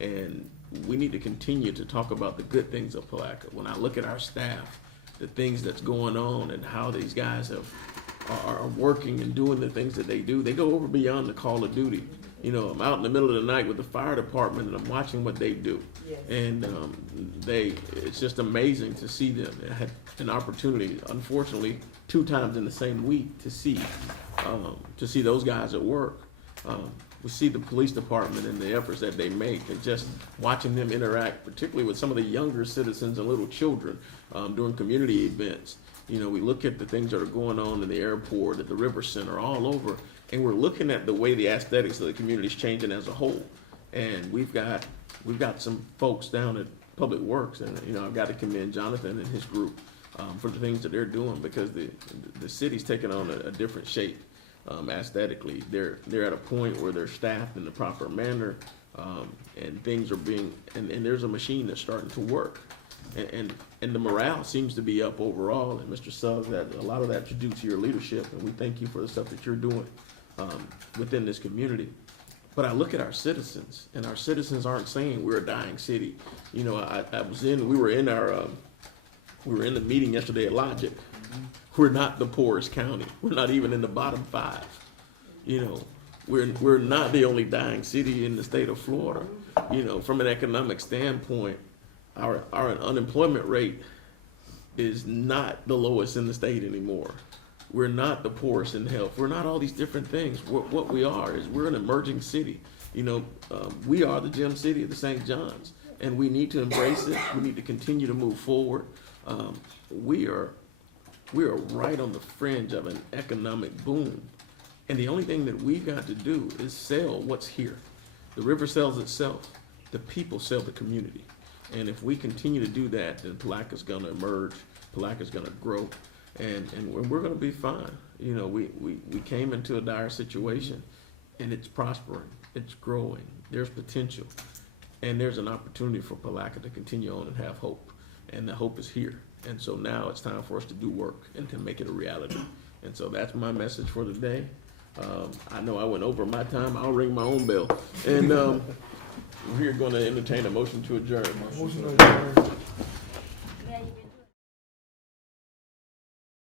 And we need to continue to talk about the good things of Palatka. When I look at our staff, the things that's going on and how these guys are working and doing the things that they do, they go over beyond the call of duty. I'm out in the middle of the night with the fire department and I'm watching what they do. Yes. And it's just amazing to see them. I had an opportunity, unfortunately, 2 times in the same week to see those guys at work. We see the police department and the efforts that they make, and just watching them interact, particularly with some of the younger citizens and little children during community events. We look at the things that are going on in the airport, at the River Center, all over, and we're looking at the way the aesthetics of the community is changing as a whole. And we've got some folks down at Public Works, and I've got to commend Jonathan and his group for the things that they're doing, because the city's taking on a different shape. Aesthetically, they're at a point where they're staffed in the proper manner, and things are being, and there's a machine that's starting to work, and the morale seems to be up overall. And Mr. Suggs, that a lot of that's due to your leadership, and we thank you for the stuff that you're doing within this community. But I look at our citizens, and our citizens aren't saying we're a dying city. We were in the meeting yesterday at Logic. We're not the poorest county. We're not even in the bottom 5. We're not the only dying city in the state of Florida. From an economic standpoint, our unemployment rate is not the lowest in the state anymore. We're not the poorest in health. We're not all these different things. What we are is we're an emerging city. You know, we are the gem city of the St. John's, and we need to embrace it. We need to continue to move forward. We are right on the fringe of an economic boom, and the only thing that we got to do is sell what's here. The river sells itself. The people sell the community. And if we continue to do that, then Palaka's gonna emerge, Palaka's gonna grow, and we're gonna be fine. You know, we came into a dire situation, and it's prospering, it's growing, there's potential, and there's an opportunity for Palaka to continue on and have hope, and the hope is here. And so now it's time for us to do work and to make it a reality. And so that's my message for today. I know I went over my time, I'll ring my own bell. And we're gonna entertain a motion to adjourn. Motion to adjourn.